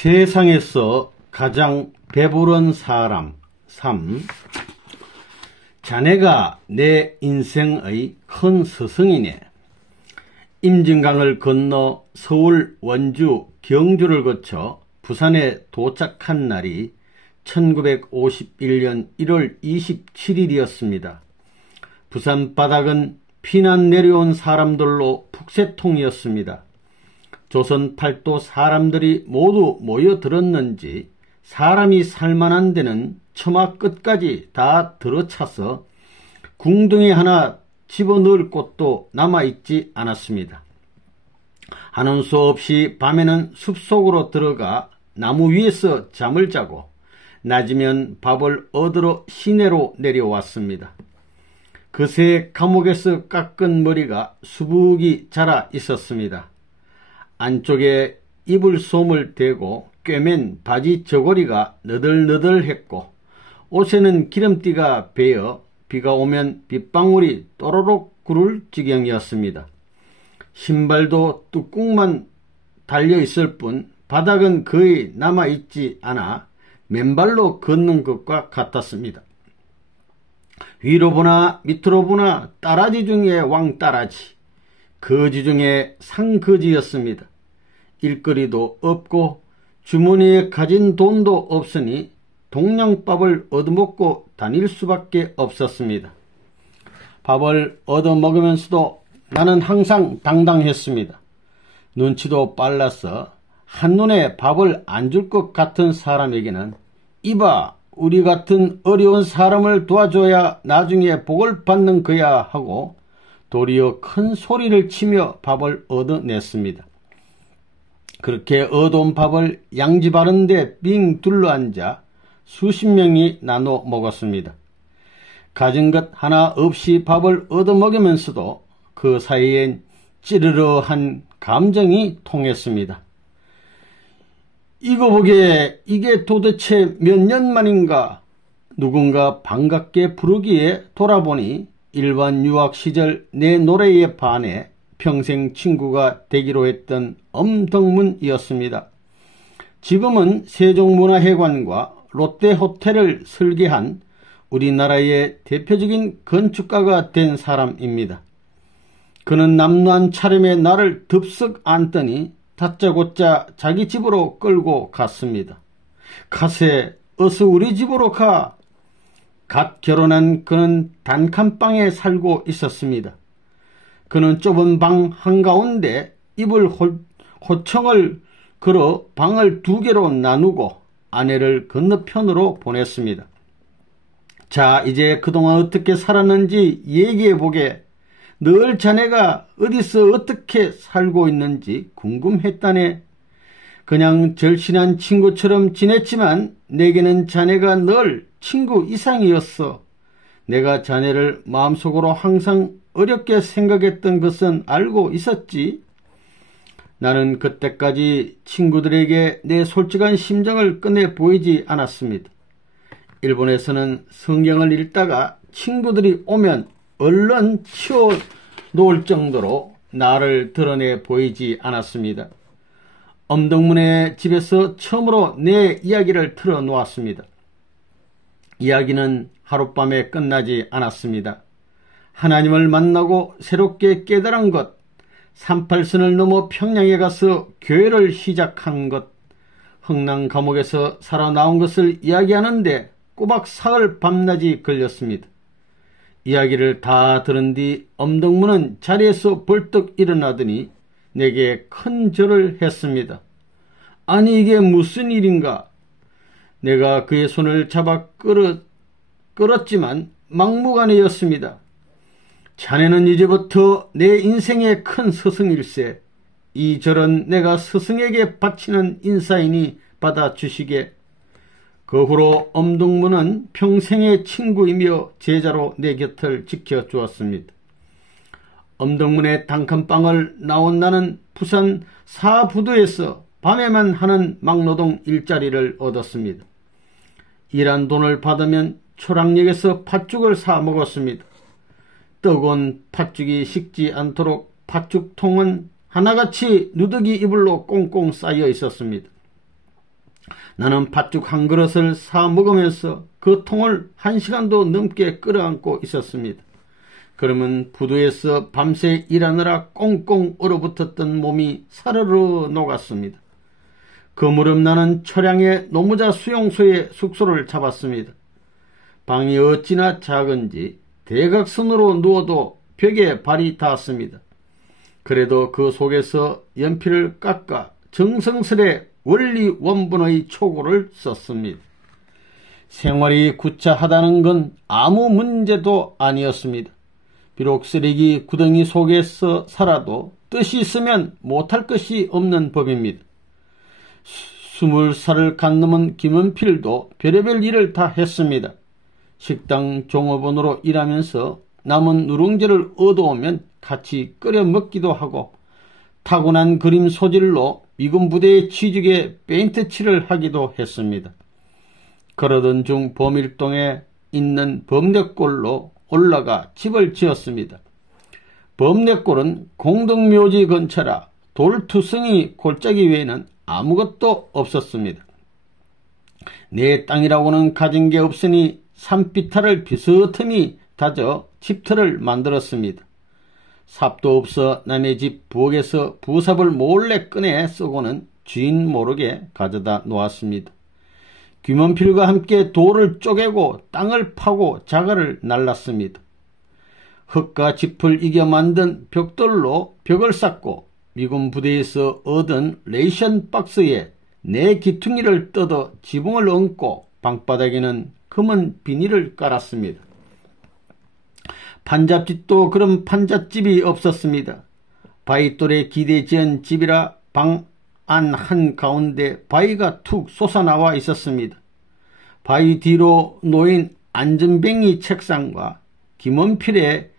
세상에서 가장 배부른 사람 3. 자네가 내 인생의 큰 스승이네. 임진강을 건너 서울, 원주, 경주를 거쳐 부산에 도착한 날이 1951년 1월 27일이었습니다. 부산 바닥은 피난 내려온 사람들로 북새통이었습니다. 조선 팔도 사람들이 모두 모여들었는지 사람이 살만한 데는 처마 끝까지 다 들어차서 궁둥이 하나 집어넣을 곳도 남아있지 않았습니다. 하는 수 없이 밤에는 숲속으로 들어가 나무 위에서 잠을 자고 낮이면 밥을 얻으러 시내로 내려왔습니다. 그새 감옥에서 깎은 머리가 수북이 자라 있었습니다. 안쪽에 이불솜을 대고 꿰맨 바지 저고리가 너덜너덜했고 옷에는 기름띠가 배어 비가 오면 빗방울이 또로록 구를 지경이었습니다. 신발도 뚜껑만 달려있을 뿐 바닥은 거의 남아있지 않아 맨발로 걷는 것과 같았습니다. 위로 보나 밑으로 보나 따라지 중에 왕따라지, 거지 중에 상거지였습니다. 일거리도 없고 주머니에 가진 돈도 없으니 동냥밥을 얻어먹고 다닐 수밖에 없었습니다. 밥을 얻어먹으면서도 나는 항상 당당했습니다. 눈치도 빨라서 한눈에 밥을 안 줄 것 같은 사람에게는 이봐, 우리 같은 어려운 사람을 도와줘야 나중에 복을 받는 거야 하고 도리어 큰 소리를 치며 밥을 얻어냈습니다. 그렇게 얻어온 밥을 양지 바른데 빙 둘러앉아 수십 명이 나눠 먹었습니다. 가진 것 하나 없이 밥을 얻어먹으면서도 그 사이엔 찌르르한 감정이 통했습니다. 이거 보게, 이게 도대체 몇 년 만인가? 누군가 반갑게 부르기에 돌아보니 일반 유학 시절 내 노래에 반해 평생 친구가 되기로 했던 엄덕문이었습니다. 지금은 세종문화회관과 롯데호텔을 설계한 우리나라의 대표적인 건축가가 된 사람입니다. 그는 남루한 차림에 나를 덥석 안더니 다짜고짜 자기 집으로 끌고 갔습니다. 가세, 어서 우리 집으로 가. 갓 결혼한 그는 단칸방에 살고 있었습니다. 그는 좁은 방 한가운데 이불 호청을 걸어 방을 두 개로 나누고 아내를 건너편으로 보냈습니다. 자, 이제 그동안 어떻게 살았는지 얘기해보게. 늘 자네가 어디서 어떻게 살고 있는지 궁금했다네. 그냥 절친한 친구처럼 지냈지만 내게는 자네가 늘 친구 이상이었어. 내가 자네를 마음속으로 항상 어렵게 생각했던 것은 알고 있었지. 나는 그때까지 친구들에게 내 솔직한 심정을 꺼내 보이지 않았습니다. 일본에서는 성경을 읽다가 친구들이 오면 얼른 치워 놓을 정도로 나를 드러내 보이지 않았습니다. 엄덕문의 집에서 처음으로 내 이야기를 틀어놓았습니다. 이야기는 하룻밤에 끝나지 않았습니다. 하나님을 만나고 새롭게 깨달은 것, 38선을 넘어 평양에 가서 교회를 시작한 것, 흥남 감옥에서 살아나온 것을 이야기하는데 꼬박 사흘 밤낮이 걸렸습니다. 이야기를 다 들은 뒤 엄덕문은 자리에서 벌떡 일어나더니 내게 큰 절을 했습니다. 아니, 이게 무슨 일인가? 내가 그의 손을 잡아 끌었지만 막무가내였습니다. 자네는 이제부터 내 인생의 큰 스승일세. 이 절은 내가 스승에게 바치는 인사이니 받아주시게. 그 후로 엄덕문은 평생의 친구이며 제자로 내 곁을 지켜주었습니다. 엄덕문의 단칸방을 나온 나는 부산 사부두에서 밤에만 하는 막노동 일자리를 얻었습니다. 일한 돈을 받으면 초락역에서 팥죽을 사 먹었습니다. 뜨거운 팥죽이 식지 않도록 팥죽통은 하나같이 누더기 이불로 꽁꽁 쌓여 있었습니다. 나는 팥죽 한 그릇을 사 먹으면서 그 통을 1시간도 넘게 끌어안고 있었습니다. 그러면 부두에서 밤새 일하느라 꽁꽁 얼어붙었던 몸이 사르르 녹았습니다. 그 무렵 나는 철양의 노무자 수용소에 숙소를 잡았습니다. 방이 어찌나 작은지 대각선으로 누워도 벽에 발이 닿았습니다. 그래도 그 속에서 연필을 깎아 정성스레 원리 원본의 초고를 썼습니다. 생활이 구차하다는 건 아무 문제도 아니었습니다. 비록 쓰레기 구덩이 속에서 살아도 뜻이 있으면 못할 것이 없는 법입니다. 20살을 간 넘은 김은필도 별의별 일을 다 했습니다. 식당 종업원으로 일하면서 남은 누룽지를 얻어오면 같이 끓여 먹기도 하고 타고난 그림 소질로 미군 부대의 취직에 페인트 칠을 하기도 했습니다. 그러던 중 범일동에 있는 범례골로 올라가 집을 지었습니다. 범례골은 공덕묘지 근처라 돌투성이 골짜기 외에는 아무것도 없었습니다. 내 땅이라고는 가진 게 없으니 산비탈을 비스듬히 다져 집터를 만들었습니다. 삽도 없어 남의 집 부엌에서 부삽을 몰래 꺼내 쓰고는 주인 모르게 가져다 놓았습니다. 김원필과 함께 돌을 쪼개고 땅을 파고 자갈을 날랐습니다. 흙과 짚을 이겨 만든 벽돌로 벽을 쌓고 미군 부대에서 얻은 레이션 박스에 내 기퉁이를 뜯어 지붕을 얹고 방바닥에는 검은 비닐을 깔았습니다. 판잣집도 그런 판잣집이 없었습니다. 바위돌에 기대 지은 집이라 방 안 한가운데 바위가 툭 솟아나와 있었습니다. 바위 뒤로 놓인 안전뱅이 책상과 김원필의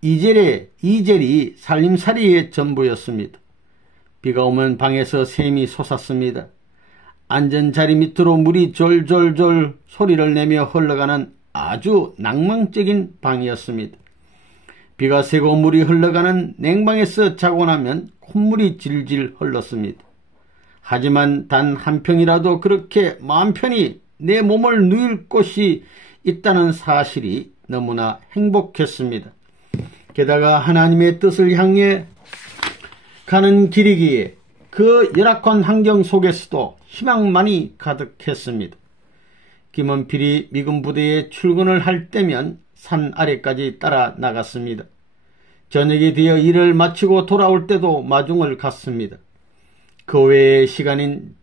이젤이 살림살이의 전부였습니다. 비가 오면 방에서 샘이 솟았습니다. 앉은 자리 밑으로 물이 졸졸졸 소리를 내며 흘러가는 아주 낭만적인 방이었습니다. 비가 새고 물이 흘러가는 냉방에서 자고 나면 콧물이 질질 흘렀습니다. 하지만 단 한 평이라도 그렇게 마음 편히 내 몸을 누일 곳이 있다는 사실이 너무나 행복했습니다. 게다가 하나님의 뜻을 향해 가는 길이기에 그 열악한 환경 속에서도 희망만이 가득했습니다. 김원필이 미군 부대에 출근을 할 때면 산 아래까지 따라 나갔습니다. 저녁이 되어 일을 마치고 돌아올 때도 마중을 갔습니다. 그 외의 시간엔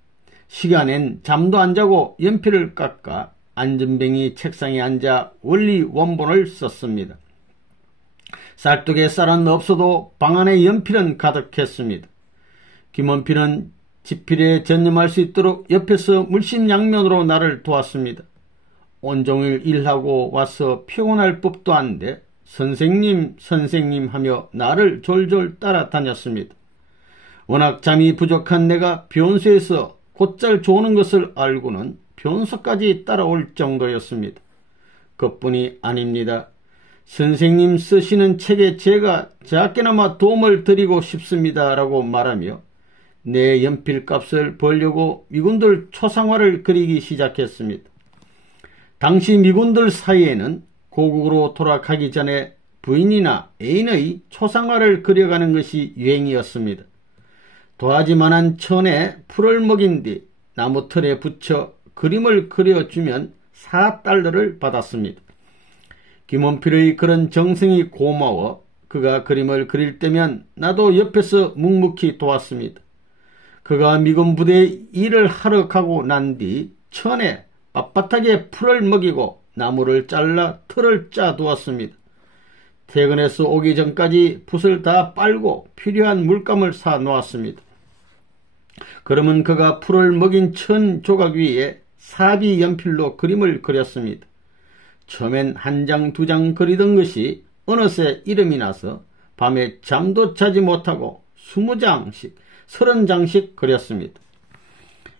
잠도 안 자고 연필을 깎아 안전뱅이 책상에 앉아 원리 원본을 썼습니다. 쌀독에 쌀은 없어도 방 안에 연필은 가득했습니다. 김원필은 집필에 전념할 수 있도록 옆에서 물심양면으로 나를 도왔습니다. 온종일 일하고 와서 피곤할 법도 한데 선생님 하며 나를 졸졸 따라다녔습니다. 워낙 잠이 부족한 내가 변소에서 곧잘 조는 것을 알고는 변소까지 따라올 정도였습니다. 그뿐이 아닙니다. 선생님 쓰시는 책에 제가 작게나마 도움을 드리고 싶습니다 라고 말하며 내 연필값을 벌려고 미군들 초상화를 그리기 시작했습니다. 당시 미군들 사이에는 고국으로 돌아가기 전에 부인이나 애인의 초상화를 그려가는 것이 유행이었습니다. 도화지만한 천에 풀을 먹인 뒤 나무틀에 붙여 그림을 그려주면 4달러를 받았습니다. 김원필의 그런 정성이 고마워 그가 그림을 그릴 때면 나도 옆에서 묵묵히 도왔습니다. 그가 미군 부대에 일을 하러 가고 난 뒤 천에 빳빳하게 풀을 먹이고 나무를 잘라 틀을 짜 두었습니다. 퇴근해서 오기 전까지 붓을 다 빨고 필요한 물감을 사 놓았습니다. 그러면 그가 풀을 먹인 천 조각 위에 사비 연필로 그림을 그렸습니다. 처음엔 1장 2장 그리던 것이 어느새 이름이 나서 밤에 잠도 자지 못하고 20장씩 30장씩 그렸습니다.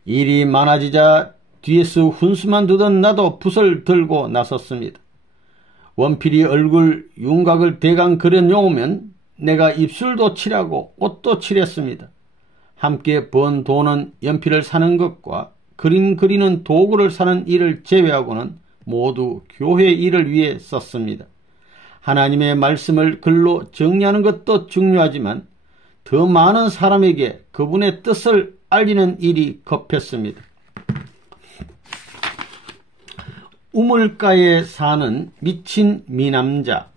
일이 많아지자 뒤에서 훈수만 두던 나도 붓을 들고 나섰습니다. 원필이 얼굴 윤곽을 대강 그려놓으면 내가 입술도 칠하고 옷도 칠했습니다. 함께 번 돈은 연필을 사는 것과 그림 그리는 도구를 사는 일을 제외하고는 모두 교회 일을 위해 썼습니다. 하나님의 말씀을 글로 정리하는 것도 중요하지만 더 많은 사람에게 그분의 뜻을 알리는 일이 급했습니다. 우물가에 사는 미친 미남자.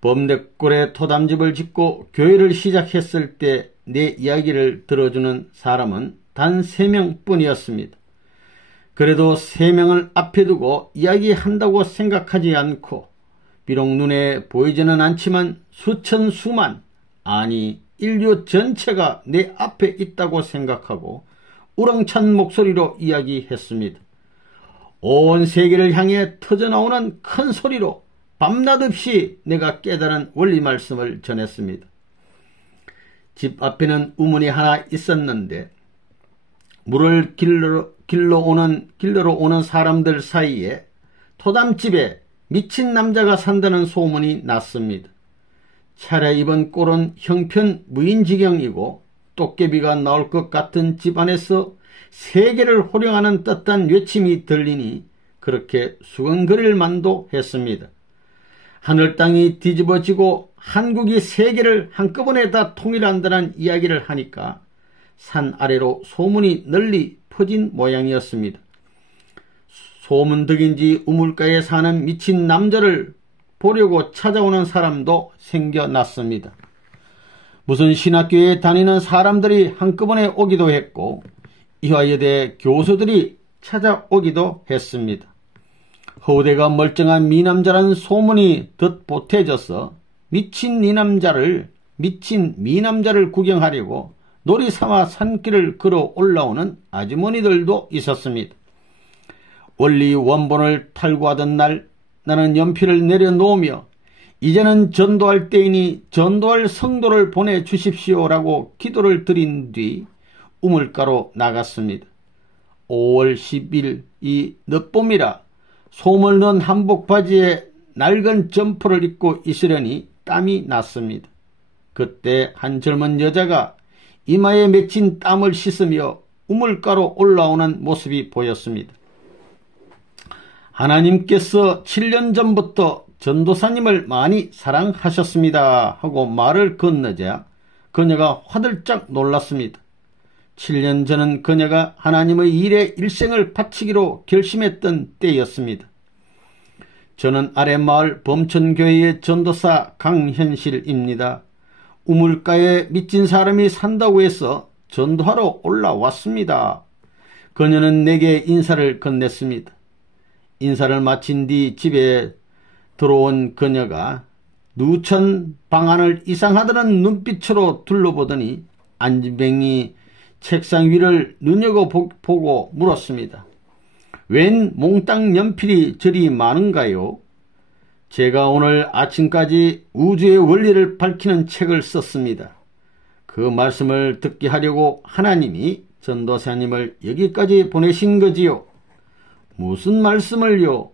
범대골에 토담집을 짓고 교회를 시작했을 때 내 이야기를 들어주는 사람은 단 3명뿐이었습니다. 그래도 3명을 앞에 두고 이야기한다고 생각하지 않고 비록 눈에 보이지는 않지만 수천 수만, 아니 인류 전체가 내 앞에 있다고 생각하고 우렁찬 목소리로 이야기했습니다. 온 세계를 향해 터져나오는 큰 소리로 밤낮 없이 내가 깨달은 원리 말씀을 전했습니다. 집 앞에는 우물이 하나 있었는데 물을 길러 오는 사람들 사이에 토담집에 미친 남자가 산다는 소문이 났습니다. 차려입은 꼴은 형편무인지경이고 도깨비가 나올 것 같은 집안에서 세계를 호령하는 듯한 외침이 들리니 그렇게 수근거릴 만도 했습니다. 하늘 땅이 뒤집어지고 한국이 세계를 한꺼번에 다 통일한다는 이야기를 하니까 산 아래로 소문이 널리 퍼진 모양이었습니다. 소문덕인지 우물가에 사는 미친 남자를 보려고 찾아오는 사람도 생겨났습니다. 무슨 신학교에 다니는 사람들이 한꺼번에 오기도 했고 이화여대 교수들이 찾아오기도 했습니다. 허우대가 멀쩡한 미남자라는 소문이 덧보태져서 미친 미남자를 구경하려고 놀이 삼아 산길을 걸어 올라오는 아주머니들도 있었습니다. 원리 원본을 탈구하던 날 나는 연필을 내려놓으며 이제는 전도할 때이니 전도할 성도를 보내주십시오라고 기도를 드린 뒤 우물가로 나갔습니다. 5월 10일 이 늦봄이라 솜을 넣은 한복 바지에 낡은 점퍼를 입고 있으려니 땀이 났습니다. 그때 한 젊은 여자가 이마에 맺힌 땀을 씻으며 우물가로 올라오는 모습이 보였습니다. 하나님께서 7년 전부터 전도사님을 많이 사랑하셨습니다 하고 말을 건너자 그녀가 화들짝 놀랐습니다. 7년 전은 그녀가 하나님의 일에 일생을 바치기로 결심했던 때였습니다. 저는 아랫마을 범천교회의 전도사 강현실입니다. 우물가에 미친 사람이 산다고 해서 전도하러 올라왔습니다. 그녀는 내게 인사를 건넸습니다. 인사를 마친 뒤 집에 들어온 그녀가 누천 방안을 이상하다는 눈빛으로 둘러보더니 안진뱅이 책상 위를 눈여겨보고 물었습니다. 웬 몽땅 연필이 저리 많은가요? 제가 오늘 아침까지 우주의 원리를 밝히는 책을 썼습니다. 그 말씀을 듣게 하려고 하나님이 전도사님을 여기까지 보내신 거지요. 무슨 말씀을요?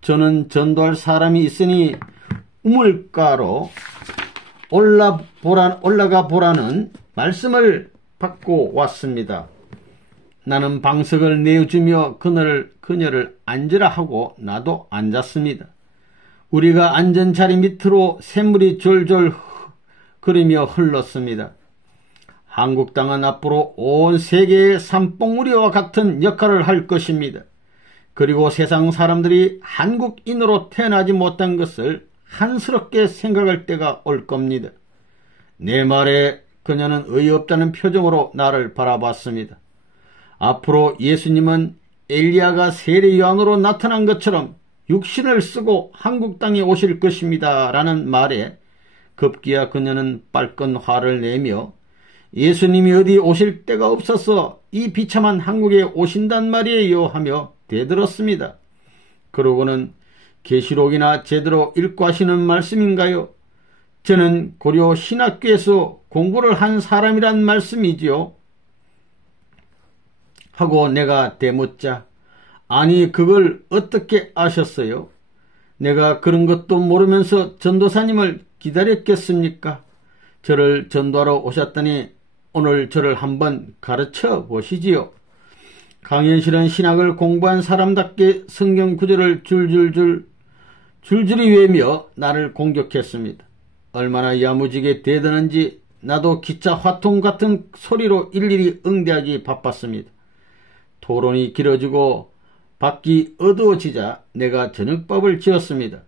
저는 전도할 사람이 있으니 우물가로 올라가 보라는 말씀을 받고 왔습니다. 나는 방석을 내어주며 그녀를 앉으라 하고 나도 앉았습니다. 우리가 앉은 자리 밑으로 샘물이 졸졸 흐르며 흘렀습니다. 한국 땅은 앞으로 온 세계의 산봉우리와 같은 역할을 할 것입니다. 그리고 세상 사람들이 한국인으로 태어나지 못한 것을 한스럽게 생각할 때가 올 겁니다. 내 말에 그녀는 어이없다는 표정으로 나를 바라봤습니다. 앞으로 예수님은 엘리야가 세례 요한으로 나타난 것처럼 육신을 쓰고 한국 땅에 오실 것입니다. 라는 말에 급기야 그녀는 빨간 화를 내며 예수님이 어디 오실 데가 없어서 이 비참한 한국에 오신단 말이에요 하며 대들었습니다. 그러고는 계시록이나 제대로 읽고 하시는 말씀인가요? 저는 고려 신학교에서 공부를 한 사람이란 말씀이지요. 하고 내가 대묻자 아니 그걸 어떻게 아셨어요? 내가 그런 것도 모르면서 전도사님을 기다렸겠습니까? 저를 전도하러 오셨더니 오늘 저를 한번 가르쳐 보시지요. 강현실은 신학을 공부한 사람답게 성경 구절을 줄줄이 외며 나를 공격했습니다. 얼마나 야무지게 대드는지 나도 기차 화통 같은 소리로 일일이 응대하기 바빴습니다. 토론이 길어지고 밖이 어두워지자 내가 저녁밥을 지었습니다.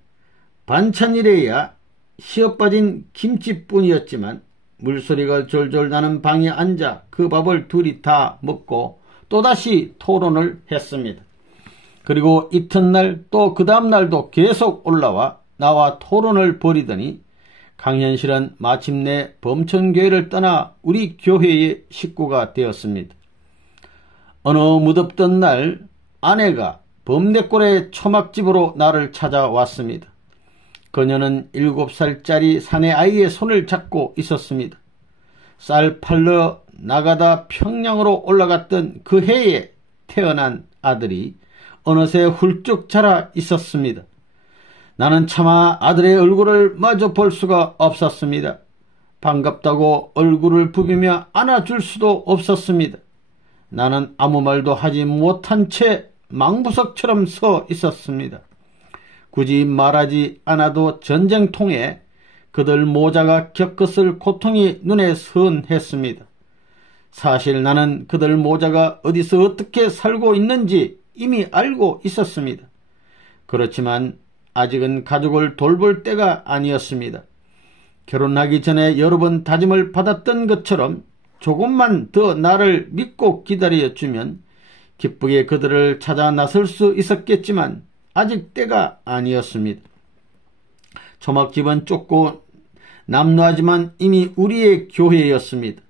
반찬이래야 시어빠진 김치뿐이었지만 물소리가 졸졸 나는 방에 앉아 그 밥을 둘이 다 먹고 또다시 토론을 했습니다. 그리고 이튿날 또 그 다음날도 계속 올라와 나와 토론을 벌이더니 강현실은 마침내 범천교회를 떠나 우리 교회의 식구가 되었습니다. 어느 무덥던 날 아내가 범대골의 초막집으로 나를 찾아왔습니다. 그녀는 7살짜리 사내 아이의 손을 잡고 있었습니다. 쌀 팔러 나가다 평양으로 올라갔던 그 해에 태어난 아들이 어느새 훌쩍 자라 있었습니다. 나는 차마 아들의 얼굴을 마저 볼 수가 없었습니다. 반갑다고 얼굴을 부비며 안아줄 수도 없었습니다. 나는 아무 말도 하지 못한 채 망부석처럼 서 있었습니다. 굳이 말하지 않아도 전쟁통에 그들 모자가 겪었을 고통이 눈에 선했습니다. 사실 나는 그들 모자가 어디서 어떻게 살고 있는지 이미 알고 있었습니다. 그렇지만 아직은 가족을 돌볼 때가 아니었습니다. 결혼하기 전에 여러 번 다짐을 받았던 것처럼 조금만 더 나를 믿고 기다려주면 기쁘게 그들을 찾아 나설 수 있었겠지만 아직 때가 아니었습니다. 초막집은 좁고 남루하지만 이미 우리의 교회였습니다.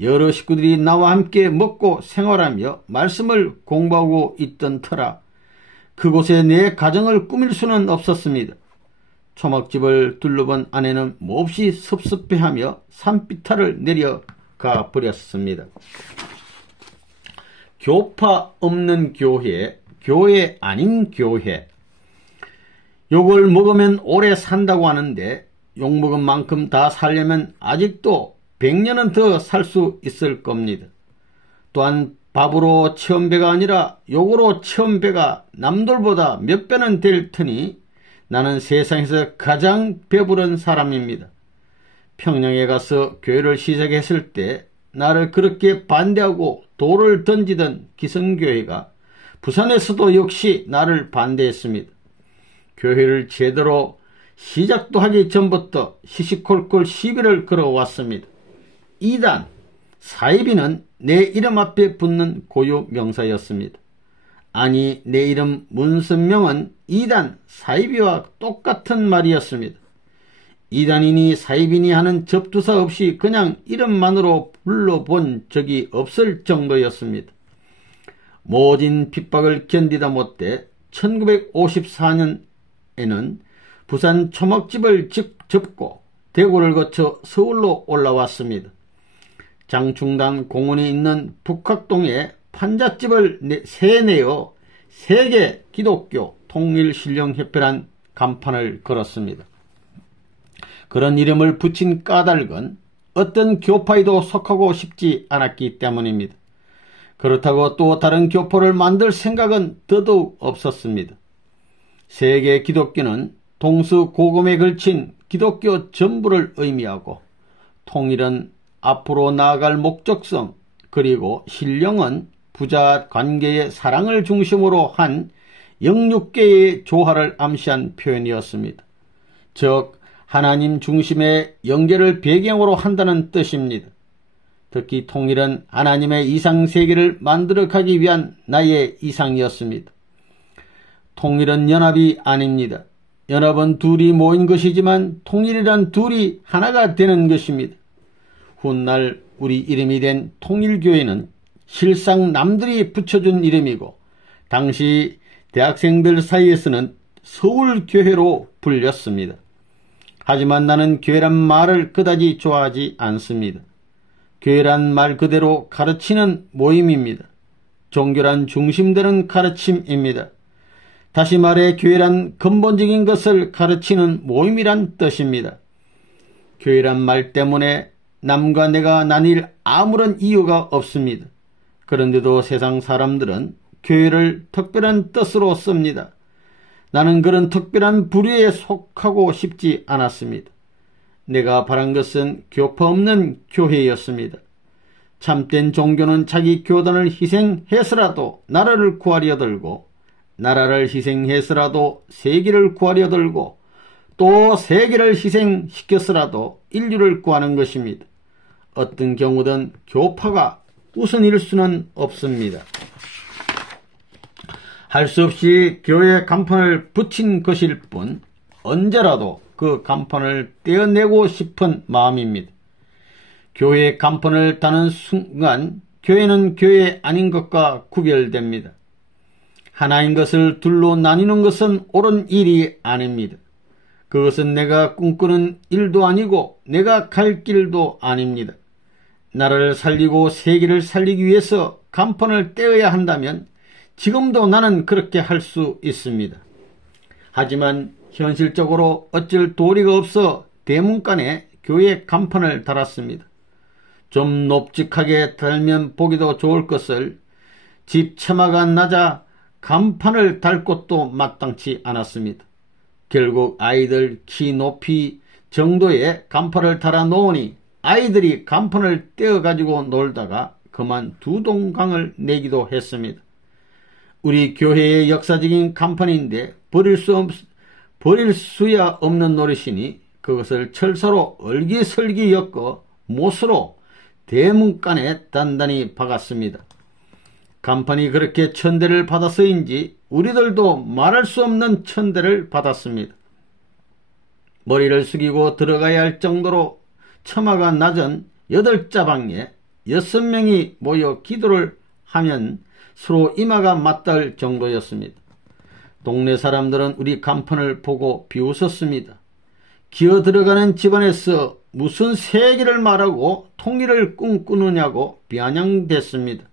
여러 식구들이 나와 함께 먹고 생활하며 말씀을 공부하고 있던 터라 그곳에 내 가정을 꾸밀 수는 없었습니다. 초막집을 둘러본 아내는 몹시 섭섭해하며 산비탈을 내려가 버렸습니다. 교파 없는 교회, 교회 아닌 교회. 욕을 먹으면 오래 산다고 하는데 욕먹은 만큼 다 살려면 아직도 100년은 더 살 수 있을 겁니다. 또한 밥으로 채운 배가 아니라 욕으로 채운 배가 남들보다 몇 배는 될 테니 나는 세상에서 가장 배부른 사람입니다. 평양에 가서 교회를 시작했을 때 나를 그렇게 반대하고 돌을 던지던 기성교회가 부산에서도 역시 나를 반대했습니다. 교회를 제대로 시작도 하기 전부터 시시콜콜 시비를 걸어왔습니다. 이단, 사이비는 내 이름 앞에 붙는 고유 명사였습니다. 아니, 내 이름 문선명은 이단, 사이비와 똑같은 말이었습니다. 이단이니 사이비니 하는 접두사 없이 그냥 이름만으로 불러본 적이 없을 정도였습니다. 모진 핍박을 견디다 못해 1954년에는 부산 초막집을 접고 대구를 거쳐 서울로 올라왔습니다. 장충당 공원에 있는 북학동에 판잣집을 세내어 세계 기독교 통일신령협회란 간판을 걸었습니다. 그런 이름을 붙인 까닭은 어떤 교파에도 속하고 싶지 않았기 때문입니다. 그렇다고 또 다른 교포를 만들 생각은 더더욱 없었습니다. 세계 기독교는 동서고금에 걸친 기독교 전부를 의미하고 통일은 앞으로 나아갈 목적성 그리고 신령은 부자 관계의 사랑을 중심으로 한 영육계의 조화를 암시한 표현이었습니다. 즉 하나님 중심의 연계를 배경으로 한다는 뜻입니다. 특히 통일은 하나님의 이상세계를 만들어가기 위한 나의 이상이었습니다. 통일은 연합이 아닙니다. 연합은 둘이 모인 것이지만 통일이란 둘이 하나가 되는 것입니다. 훗날 우리 이름이 된 통일교회는 실상 남들이 붙여준 이름이고 당시 대학생들 사이에서는 서울교회로 불렸습니다. 하지만 나는 교회란 말을 그다지 좋아하지 않습니다. 교회란 말 그대로 가르치는 모임입니다. 종교란 중심되는 가르침입니다. 다시 말해 교회란 근본적인 것을 가르치는 모임이란 뜻입니다. 교회란 말 때문에 남과 내가 나뉠 아무런 이유가 없습니다. 그런데도 세상 사람들은 교회를 특별한 뜻으로 씁니다. 나는 그런 특별한 부류에 속하고 싶지 않았습니다. 내가 바란 것은 교파 없는 교회였습니다. 참된 종교는 자기 교단을 희생해서라도 나라를 구하려 들고, 나라를 희생해서라도 세계를 구하려 들고, 또 세계를 희생시켜서라도 인류를 구하는 것입니다. 어떤 경우든 교파가 우선일 수는 없습니다. 할 수 없이 교회에 간판을 붙인 것일 뿐 언제라도 그 간판을 떼어내고 싶은 마음입니다. 교회의 간판을 다는 순간 교회는 교회 아닌 것과 구별됩니다. 하나인 것을 둘로 나뉘는 것은 옳은 일이 아닙니다. 그것은 내가 꿈꾸는 일도 아니고 내가 갈 길도 아닙니다. 나라를 살리고 세계를 살리기 위해서 간판을 떼어야 한다면 지금도 나는 그렇게 할 수 있습니다. 하지만 현실적으로 어쩔 도리가 없어 대문간에 교회 간판을 달았습니다. 좀 높직하게 달면 보기도 좋을 것을 집 처마가 낮아 간판을 달 곳도 마땅치 않았습니다. 결국 아이들 키 높이 정도의 간판을 달아 놓으니 아이들이 간판을 떼어가지고 놀다가 그만 두 동강을 내기도 했습니다. 우리 교회의 역사적인 간판인데 버릴 수야 없는 노릇이니 그것을 철사로 얼기설기 엮어 못으로 대문간에 단단히 박았습니다. 간판이 그렇게 천대를 받아서인지 우리들도 말할 수 없는 천대를 받았습니다. 머리를 숙이고 들어가야 할 정도로 처마가 낮은 8자방에 6명이 모여 기도를 하면 서로 이마가 맞닿을 정도였습니다. 동네 사람들은 우리 간판을 보고 비웃었습니다. 기어 들어가는 집안에서 무슨 세계를 말하고 통일을 꿈꾸느냐고 비아냥댔습니다.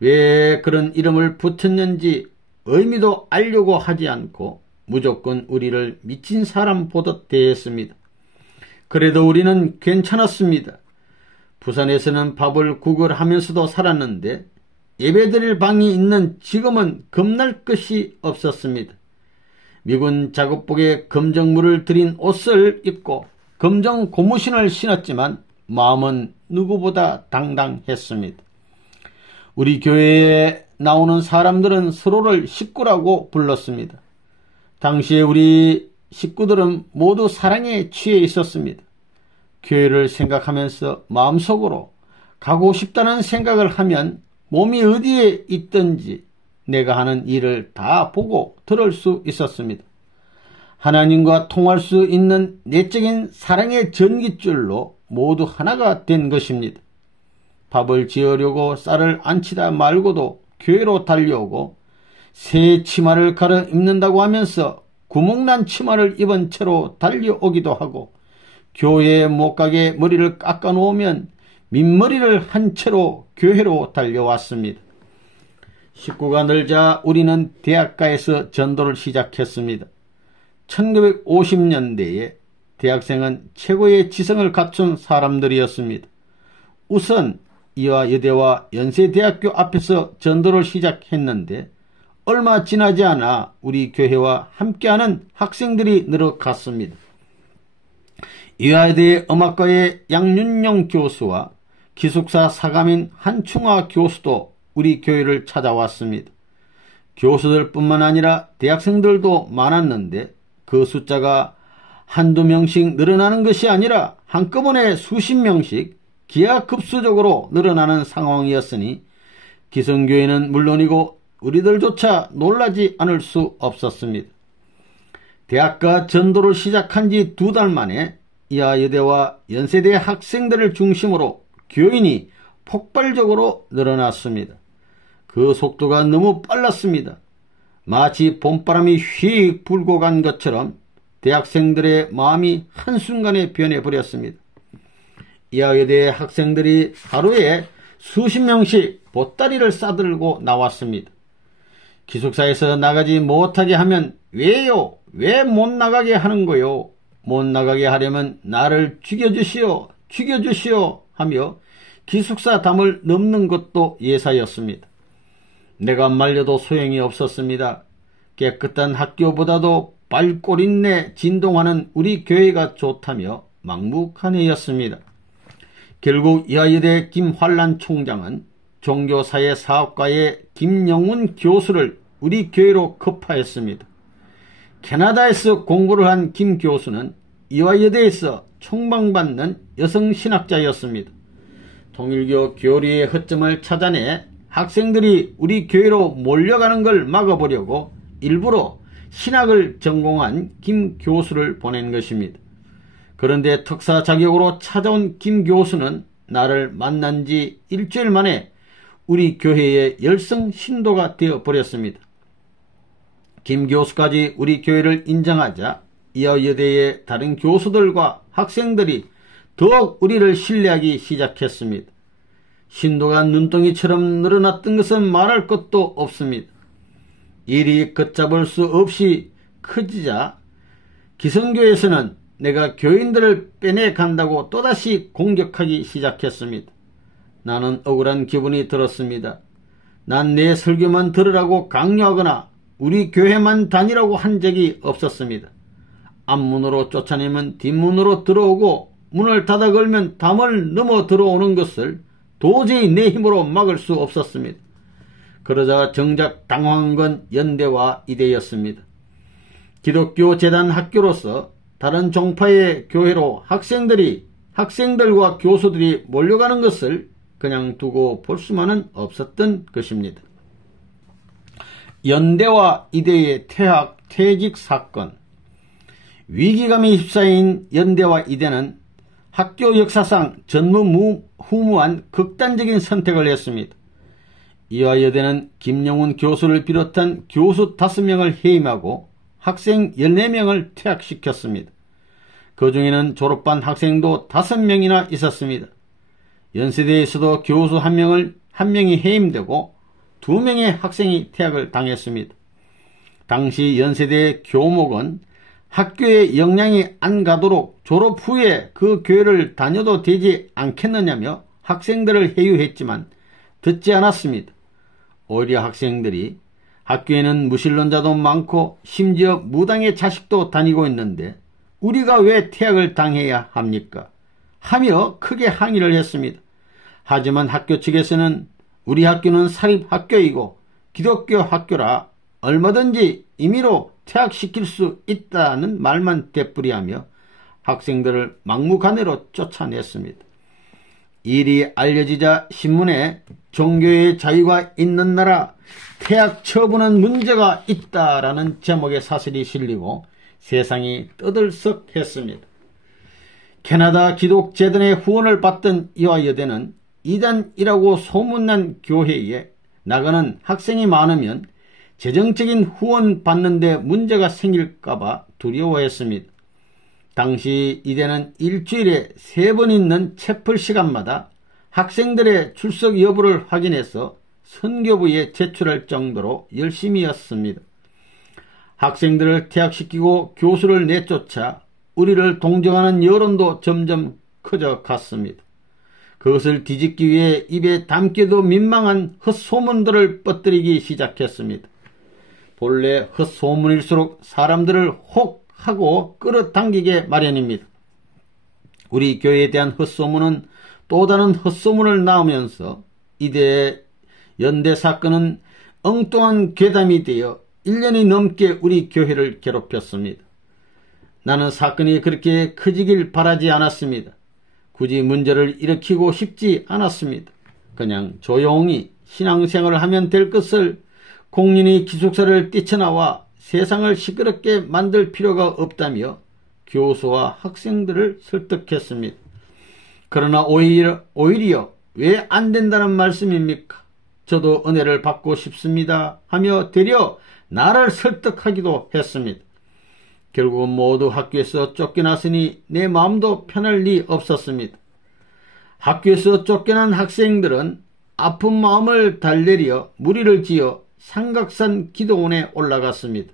왜 그런 이름을 붙였는지 의미도 알려고 하지 않고 무조건 우리를 미친 사람 보듯 대했습니다. 그래도 우리는 괜찮았습니다. 부산에서는 밥을 구걸하면서도 살았는데 예배드릴 방이 있는 지금은 겁날 것이 없었습니다. 미군 작업복에 검정물을 들인 옷을 입고 검정 고무신을 신었지만 마음은 누구보다 당당했습니다. 우리 교회에 나오는 사람들은 서로를 식구라고 불렀습니다. 당시에 우리 식구들은 모두 사랑에 취해 있었습니다. 교회를 생각하면서 마음속으로 가고 싶다는 생각을 하면 몸이 어디에 있든지 내가 하는 일을 다 보고 들을 수 있었습니다. 하나님과 통할 수 있는 내적인 사랑의 전깃줄로 모두 하나가 된 것입니다. 밥을 지으려고 쌀을 안치다 말고도 교회로 달려오고 새 치마를 갈아 입는다고 하면서 구멍난 치마를 입은 채로 달려오기도 하고 교회에 못 가게 머리를 깎아 놓으면 민머리를 한 채로 교회로 달려왔습니다. 식구가 늘자 우리는 대학가에서 전도를 시작했습니다. 1950년대에 대학생은 최고의 지성을 갖춘 사람들이었습니다. 우선 이화여대와 연세대학교 앞에서 전도를 시작했는데 얼마 지나지 않아 우리 교회와 함께하는 학생들이 늘어갔습니다. 이화여대 음악과의 양윤영 교수와 기숙사 사감인 한충화 교수도 우리 교회를 찾아왔습니다. 교수들뿐만 아니라 대학생들도 많았는데 그 숫자가 한두 명씩 늘어나는 것이 아니라 한꺼번에 수십 명씩 기하급수적으로 늘어나는 상황이었으니 기성교회는 물론이고 우리들조차 놀라지 않을 수 없었습니다. 대학가 전도를 시작한 지 2달 만에 이화여대와 연세대 학생들을 중심으로 교인이 폭발적으로 늘어났습니다. 그 속도가 너무 빨랐습니다. 마치 봄바람이 휙 불고 간 것처럼 대학생들의 마음이 한순간에 변해버렸습니다. 이화여대 학생들이 하루에 수십 명씩 보따리를 싸들고 나왔습니다. 기숙사에서 나가지 못하게 하면 왜요? 왜 못 나가게 하는 거요? 못 나가게 하려면 나를 죽여주시오, 죽여주시오 하며 기숙사 담을 넘는 것도 예사였습니다. 내가 말려도 소용이 없었습니다. 깨끗한 학교보다도 발꼬린내 진동하는 우리 교회가 좋다며 막무가내였습니다. 결국 여의대 김환란 총장은 종교사회사업과의 김영훈 교수를 우리 교회로 급파했습니다. 캐나다에서 공부를 한 김 교수는 이화여대에서 총방받는 여성신학자였습니다. 통일교 교리의 허점을 찾아내 학생들이 우리 교회로 몰려가는 걸 막아보려고 일부러 신학을 전공한 김 교수를 보낸 것입니다. 그런데 특사 자격으로 찾아온 김 교수는 나를 만난 지 일주일 만에 우리 교회의 열성 신도가 되어버렸습니다. 김 교수까지 우리 교회를 인정하자 이화여대의 다른 교수들과 학생들이 더욱 우리를 신뢰하기 시작했습니다. 신도가 눈덩이처럼 늘어났던 것은 말할 것도 없습니다. 일이 걷잡을 수 없이 커지자 기성교에서는 내가 교인들을 빼내간다고 또다시 공격하기 시작했습니다. 나는 억울한 기분이 들었습니다. 난 내 설교만 들으라고 강요하거나 우리 교회만 다니라고 한 적이 없었습니다. 앞문으로 쫓아내면 뒷문으로 들어오고 문을 닫아 걸면 담을 넘어 들어오는 것을 도저히 내 힘으로 막을 수 없었습니다. 그러자 정작 당황한 건 연대와 이대였습니다. 기독교 재단 학교로서 다른 종파의 교회로 학생들과 교수들이 몰려가는 것을 그냥 두고 볼 수만은 없었던 것입니다. 연대와 이대의 퇴직 사건. 위기감에 휩싸인 연대와 이대는 학교 역사상 전무후무한 극단적인 선택을 했습니다. 이화여대는 김영훈 교수를 비롯한 교수 5명을 해임하고 학생 14명을 퇴학시켰습니다. 그 중에는 졸업반 학생도 5명이나 있었습니다. 연세대에서도 교수 한 명이 해임되고 2명의 학생이 퇴학을 당했습니다. 당시 연세대 교목은 학교에 영향이 안 가도록 졸업 후에 그 교회를 다녀도 되지 않겠느냐며 학생들을 해유했지만 듣지 않았습니다. 오히려 학생들이 학교에는 무신론자도 많고 심지어 무당의 자식도 다니고 있는데 우리가 왜 퇴학을 당해야 합니까? 하며 크게 항의를 했습니다. 하지만 학교 측에서는 우리 학교는 사립학교이고 기독교 학교라 얼마든지 임의로 퇴학시킬 수 있다는 말만 되풀이하며 학생들을 막무가내로 쫓아냈습니다. 일이 알려지자 신문에 종교의 자유가 있는 나라 퇴학 처분은 문제가 있다라는 제목의 사설이 실리고 세상이 떠들썩했습니다. 캐나다 기독재단의 후원을 받던 이화여대는 이단이라고 소문난 교회에 나가는 학생이 많으면 재정적인 후원 받는데 문제가 생길까봐 두려워했습니다. 당시 이대는 일주일에 3번 있는 채플 시간마다 학생들의 출석 여부를 확인해서 선교부에 제출할 정도로 열심히였습니다. 학생들을 퇴학시키고 교수를 내쫓아 우리를 동정하는 여론도 점점 커져갔습니다. 그것을 뒤집기 위해 입에 담기도 민망한 헛소문들을 뻗뜨리기 시작했습니다. 본래 헛소문일수록 사람들을 혹 하고 끌어당기게 마련입니다. 우리 교회에 대한 헛소문은 또 다른 헛소문을 낳으면서 이대 연대 사건은 엉뚱한 괴담이 되어 1년이 넘게 우리 교회를 괴롭혔습니다. 나는 사건이 그렇게 커지길 바라지 않았습니다. 굳이 문제를 일으키고 싶지 않았습니다. 그냥 조용히 신앙생활을 하면 될 것을 공인이 기숙사를 뛰쳐나와 세상을 시끄럽게 만들 필요가 없다며 교수와 학생들을 설득했습니다. 그러나 오히려 왜 안 된다는 말씀입니까? 저도 은혜를 받고 싶습니다 하며 되려 나를 설득하기도 했습니다. 결국은 모두 학교에서 쫓겨났으니 내 마음도 편할 리 없었습니다. 학교에서 쫓겨난 학생들은 아픈 마음을 달래려 무리를 지어 삼각산 기도원에 올라갔습니다.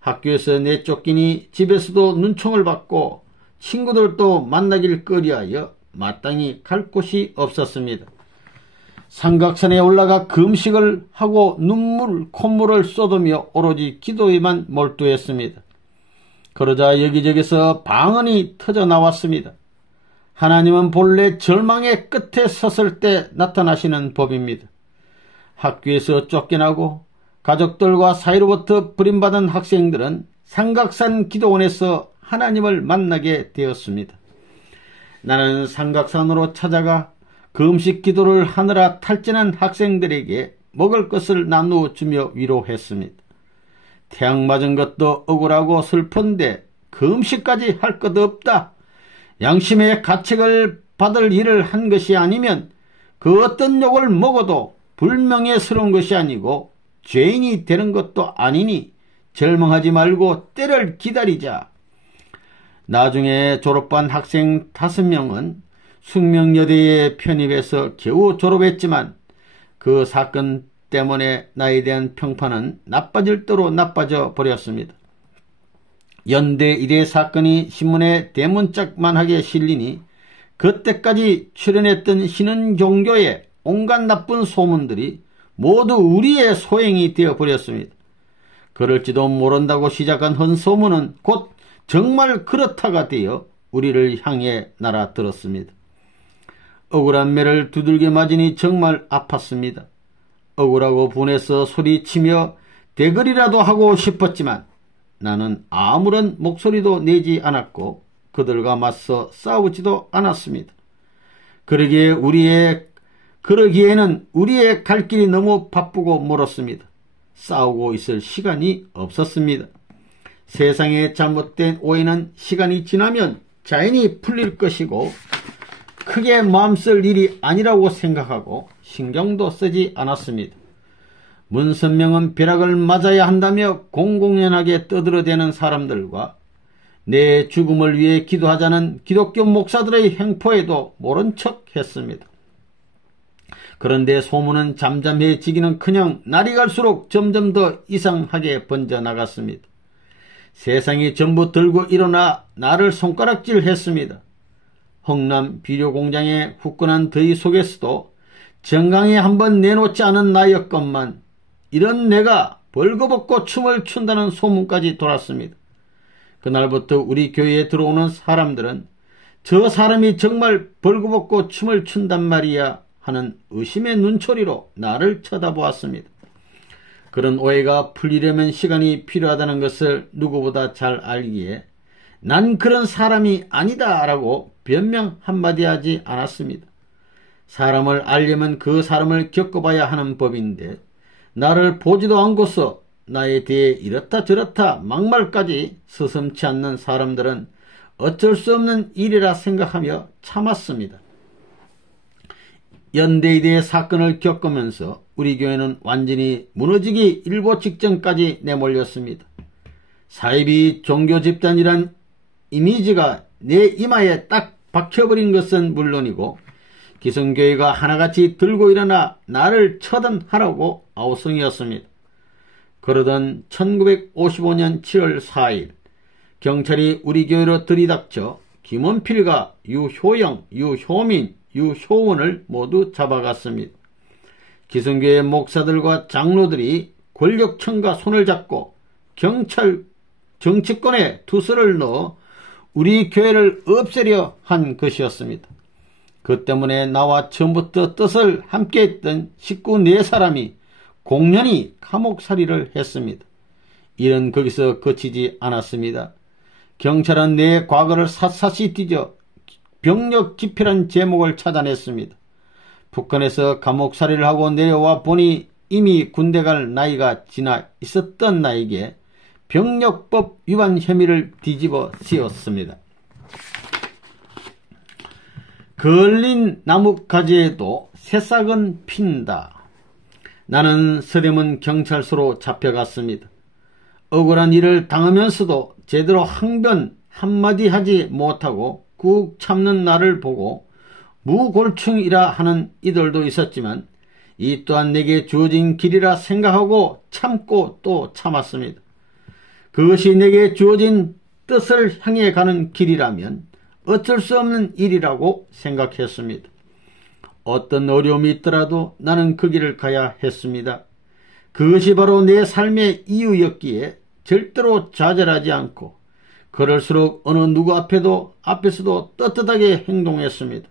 학교에서 내쫓기니 집에서도 눈총을 받고 친구들도 만나길 꺼려하여 마땅히 갈 곳이 없었습니다. 삼각산에 올라가 금식을 하고 콧물을 쏟으며 오로지 기도에만 몰두했습니다. 그러자 여기저기서 방언이 터져 나왔습니다. 하나님은 본래 절망의 끝에 섰을 때 나타나시는 법입니다. 학교에서 쫓겨나고 가족들과 사이로부터 버림받은 학생들은 삼각산 기도원에서 하나님을 만나게 되었습니다. 나는 삼각산으로 찾아가 금식 기도를 하느라 탈진한 학생들에게 먹을 것을 나누어 주며 위로했습니다. 태양 맞은 것도 억울하고 슬픈데 금식까지 할 것 없다. 양심의 가책을 받을 일을 한 것이 아니면 그 어떤 욕을 먹어도 불명예스러운 것이 아니고 죄인이 되는 것도 아니니 절망하지 말고 때를 기다리자. 나중에 졸업한 학생 5명은 숙명여대에 편입해서 겨우 졸업했지만 그 사건 때문에 나에 대한 평판은 나빠질 대로 나빠져 버렸습니다. 연대 일의 사건이 신문에 대문짝만하게 실리니 그때까지 출연했던 신흥종교의 온갖 나쁜 소문들이 모두 우리의 소행이 되어버렸습니다. 그럴지도 모른다고 시작한 헛소문은 곧 정말 그렇다가 되어 우리를 향해 날아들었습니다. 억울한 매를 두들겨 맞으니 정말 아팠습니다. 억울하고 분해서 소리치며 대글이라도 하고 싶었지만 나는 아무런 목소리도 내지 않았고 그들과 맞서 싸우지도 않았습니다. 그러기에는 우리의 갈 길이 너무 바쁘고 멀었습니다. 싸우고 있을 시간이 없었습니다. 세상에 잘못된 오해는 시간이 지나면 자연히 풀릴 것이고 크게 마음쓸 일이 아니라고 생각하고 신경도 쓰지 않았습니다. 문선명은 벼락을 맞아야 한다며 공공연하게 떠들어대는 사람들과 내 죽음을 위해 기도하자는 기독교 목사들의 행포에도 모른 척 했습니다. 그런데 소문은 잠잠해지기는커녕 날이 갈수록 점점 더 이상하게 번져나갔습니다. 세상이 전부 들고 일어나 나를 손가락질했습니다. 홍남 비료공장의 후끈한 더위 속에서도 정강에 한번 내놓지 않은 나였건만 이런 내가 벌거벗고 춤을 춘다는 소문까지 돌았습니다. 그날부터 우리 교회에 들어오는 사람들은 저 사람이 정말 벌거벗고 춤을 춘단 말이야 하는 의심의 눈초리로 나를 쳐다보았습니다. 그런 오해가 풀리려면 시간이 필요하다는 것을 누구보다 잘 알기에 난 그런 사람이 아니다 라고 변명 한마디 하지 않았습니다. 사람을 알려면 그 사람을 겪어봐야 하는 법인데 나를 보지도 않고서 나에 대해 이렇다 저렇다 막말까지 서슴지 않는 사람들은 어쩔 수 없는 일이라 생각하며 참았습니다. 연대의대의 사건을 겪으면서 우리 교회는 완전히 무너지기 일보 직전까지 내몰렸습니다. 사이비 종교 집단이란 이미지가 내 이마에 딱 박혀버린 것은 물론이고 기성교회가 하나같이 들고 일어나 나를 처단하라고 아우성이었습니다. 그러던 1955년 7월 4일 경찰이 우리 교회로 들이닥쳐 김원필과 유효영, 유효민, 유효원을 모두 잡아갔습니다. 기성교회 목사들과 장로들이 권력층과 손을 잡고 경찰 정치권에 투서를 넣어 우리 교회를 없애려 한 것이었습니다. 그 때문에 나와 처음부터 뜻을 함께했던 식구 4사람이 공연히 감옥살이를 했습니다. 일은 거기서 그치지 않았습니다. 경찰은 내 과거를 샅샅이 뒤져 병력 집필한 제목을 찾아냈습니다. 북한에서 감옥살이를 하고 내려와 보니 이미 군대 갈 나이가 지나 있었던 나에게 병력법 위반 혐의를 뒤집어 씌웠습니다. 걸린 나뭇가지에도 새싹은 핀다. 나는 서대문 경찰서로 잡혀갔습니다. 억울한 일을 당하면서도 제대로 항변 한마디 하지 못하고 꾹 참는 나를 보고 무골충이라 하는 이들도 있었지만 이 또한 내게 주어진 길이라 생각하고 참고 또 참았습니다. 그것이 내게 주어진 뜻을 향해 가는 길이라면 어쩔 수 없는 일이라고 생각했습니다. 어떤 어려움이 있더라도 나는 그 길을 가야 했습니다. 그것이 바로 내 삶의 이유였기에 절대로 좌절하지 않고 그럴수록 어느 누구 앞에서도 떳떳하게 행동했습니다.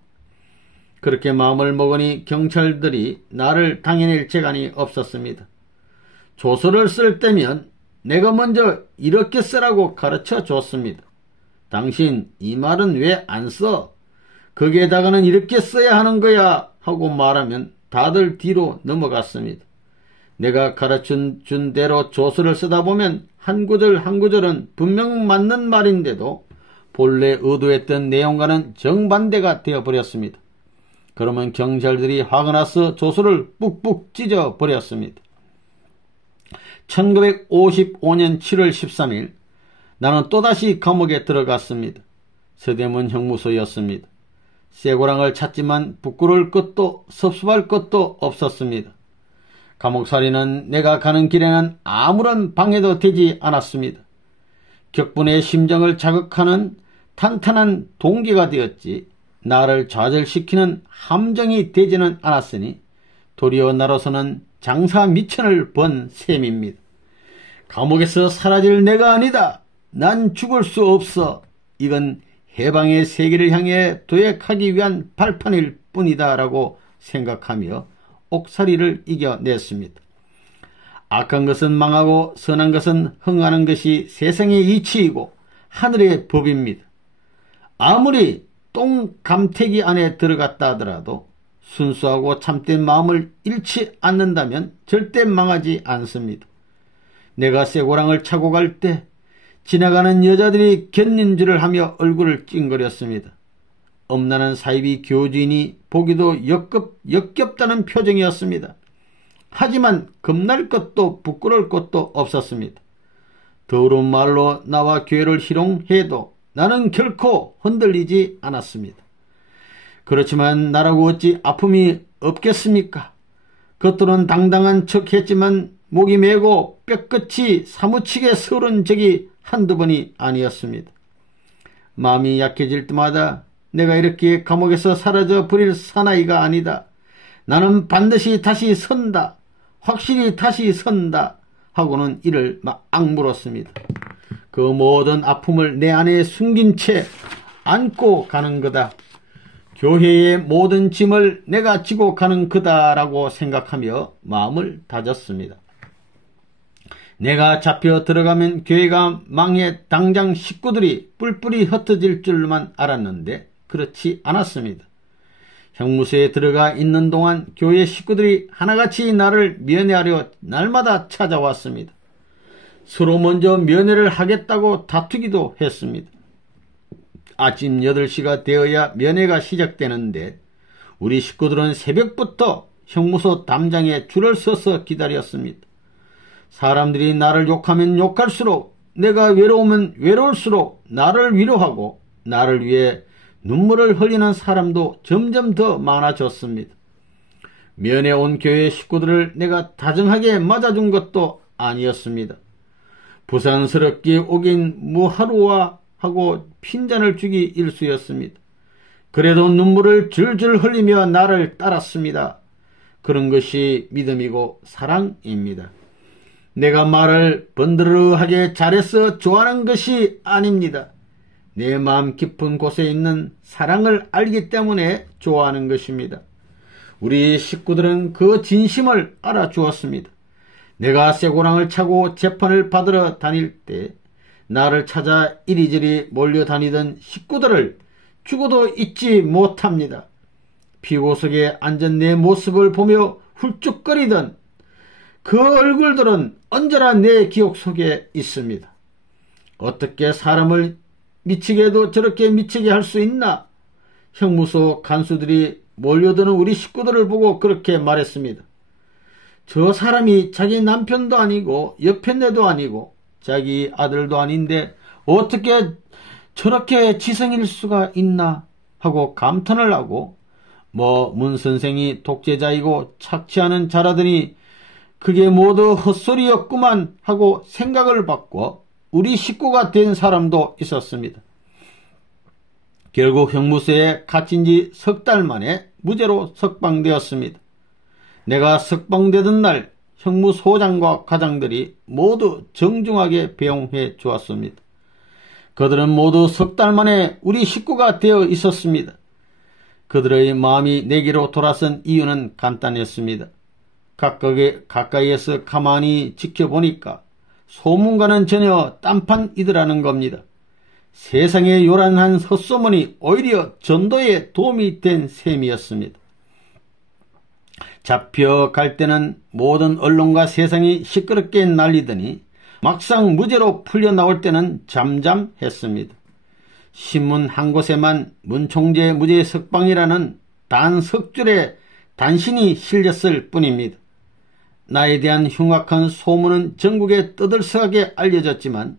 그렇게 마음을 먹으니 경찰들이 나를 당해낼 재간이 없었습니다. 조서를 쓸 때면 내가 먼저 이렇게 쓰라고 가르쳐 줬습니다. 당신 이 말은 왜 안 써? 거기에다가는 이렇게 써야 하는 거야 하고 말하면 다들 뒤로 넘어갔습니다. 내가 가르쳐 준 대로 조서를 쓰다 보면 한 구절 한 구절은 분명 맞는 말인데도 본래 의도했던 내용과는 정반대가 되어버렸습니다. 그러면 경찰들이 화가 나서 조서를 뿍뿍 찢어버렸습니다. 1955년 7월 13일 나는 또다시 감옥에 들어갔습니다. 서대문 형무소였습니다. 쇠고랑을 찾지만 부끄러울 것도 섭섭할 것도 없었습니다. 감옥살이는 내가 가는 길에는 아무런 방해도 되지 않았습니다. 격분의 심정을 자극하는 탄탄한 동기가 되었지 나를 좌절시키는 함정이 되지는 않았으니 도리어 나로서는 장사 미천을 번 셈입니다. 감옥에서 사라질 내가 아니다. 난 죽을 수 없어. 이건 해방의 세계를 향해 도약하기 위한 발판일 뿐이다 라고 생각하며 옥살이를 이겨냈습니다. 악한 것은 망하고 선한 것은 흥하는 것이 세상의 이치이고 하늘의 법입니다. 아무리 똥감태기 안에 들어갔다 하더라도 순수하고 참된 마음을 잃지 않는다면 절대 망하지 않습니다. 내가 쇠고랑을 차고 갈 때 지나가는 여자들이 곁눈질을 하며 얼굴을 찡그렸습니다. 엄난한 사이비 교주인이 보기도 역겹다는 표정이었습니다. 하지만 겁날 것도 부끄러울 것도 없었습니다. 더러운 말로 나와 교회를 희롱해도 나는 결코 흔들리지 않았습니다. 그렇지만 나라고 어찌 아픔이 없겠습니까? 겉으로는 당당한 척했지만 목이 메고 뼈끝이 사무치게 서른 적이 한두 번이 아니었습니다. 마음이 약해질 때마다 내가 이렇게 감옥에서 사라져 버릴 사나이가 아니다. 나는 반드시 다시 선다. 확실히 다시 선다. 하고는 이를 막 악물었습니다. 그 모든 아픔을 내 안에 숨긴 채 안고 가는 거다. 교회의 모든 짐을 내가 지고 가는 거다라고 생각하며 마음을 다졌습니다. 내가 잡혀 들어가면 교회가 망해 당장 식구들이 뿔뿔이 흩어질 줄만 알았는데 그렇지 않았습니다. 형무소에 들어가 있는 동안 교회 식구들이 하나같이 나를 면회하려 날마다 찾아왔습니다. 서로 먼저 면회를 하겠다고 다투기도 했습니다. 아침 8시가 되어야 면회가 시작되는데 우리 식구들은 새벽부터 형무소 담장에 줄을 서서 기다렸습니다. 사람들이 나를 욕하면 욕할수록 내가 외로우면 외로울수록 나를 위로하고 나를 위해 눈물을 흘리는 사람도 점점 더 많아졌습니다. 면회 온 교회 식구들을 내가 다정하게 맞아준 것도 아니었습니다. 부산스럽게 오긴 무하루와 하고 핀잔을 주기 일쑤였습니다. 그래도 눈물을 줄줄 흘리며 나를 따랐습니다. 그런 것이 믿음이고 사랑입니다. 내가 말을 번드르하게 잘해서 좋아하는 것이 아닙니다. 내 마음 깊은 곳에 있는 사랑을 알기 때문에 좋아하는 것입니다. 우리 식구들은 그 진심을 알아주었습니다. 내가 쇠고랑을 차고 재판을 받으러 다닐 때 나를 찾아 이리저리 몰려다니던 식구들을 죽어도 잊지 못합니다. 피고석에 앉은 내 모습을 보며 훌쩍거리던 그 얼굴들은 언제나 내 기억 속에 있습니다. 어떻게 사람을 미치게도 저렇게 미치게 할 수 있나? 형무소 간수들이 몰려드는 우리 식구들을 보고 그렇게 말했습니다. 저 사람이 자기 남편도 아니고 옆편네도 아니고 자기 아들도 아닌데 어떻게 저렇게 지성일 수가 있나 하고 감탄을 하고 문 선생이 독재자이고 착취하는 자라더니 그게 모두 헛소리였구만 하고 생각을 바꿔 우리 식구가 된 사람도 있었습니다. 결국 형무소에 갇힌 지 석 달 만에 무죄로 석방되었습니다. 내가 석방되던 날 형무소장과 과장들이 모두 정중하게 배웅해 주었습니다. 그들은 모두 석 달 만에 우리 식구가 되어 있었습니다. 그들의 마음이 내게로 돌아선 이유는 간단했습니다. 가까이에서 가만히 지켜보니까 소문과는 전혀 딴판이더라는 겁니다. 세상의 요란한 헛소문이 오히려 전도에 도움이 된 셈이었습니다. 잡혀갈 때는 모든 언론과 세상이 시끄럽게 날리더니 막상 무죄로 풀려나올 때는 잠잠했습니다. 신문 한 곳에만 문총재 무죄 석방이라는 단 석 줄에 단신이 실렸을 뿐입니다. 나에 대한 흉악한 소문은 전국에 떠들썩하게 알려졌지만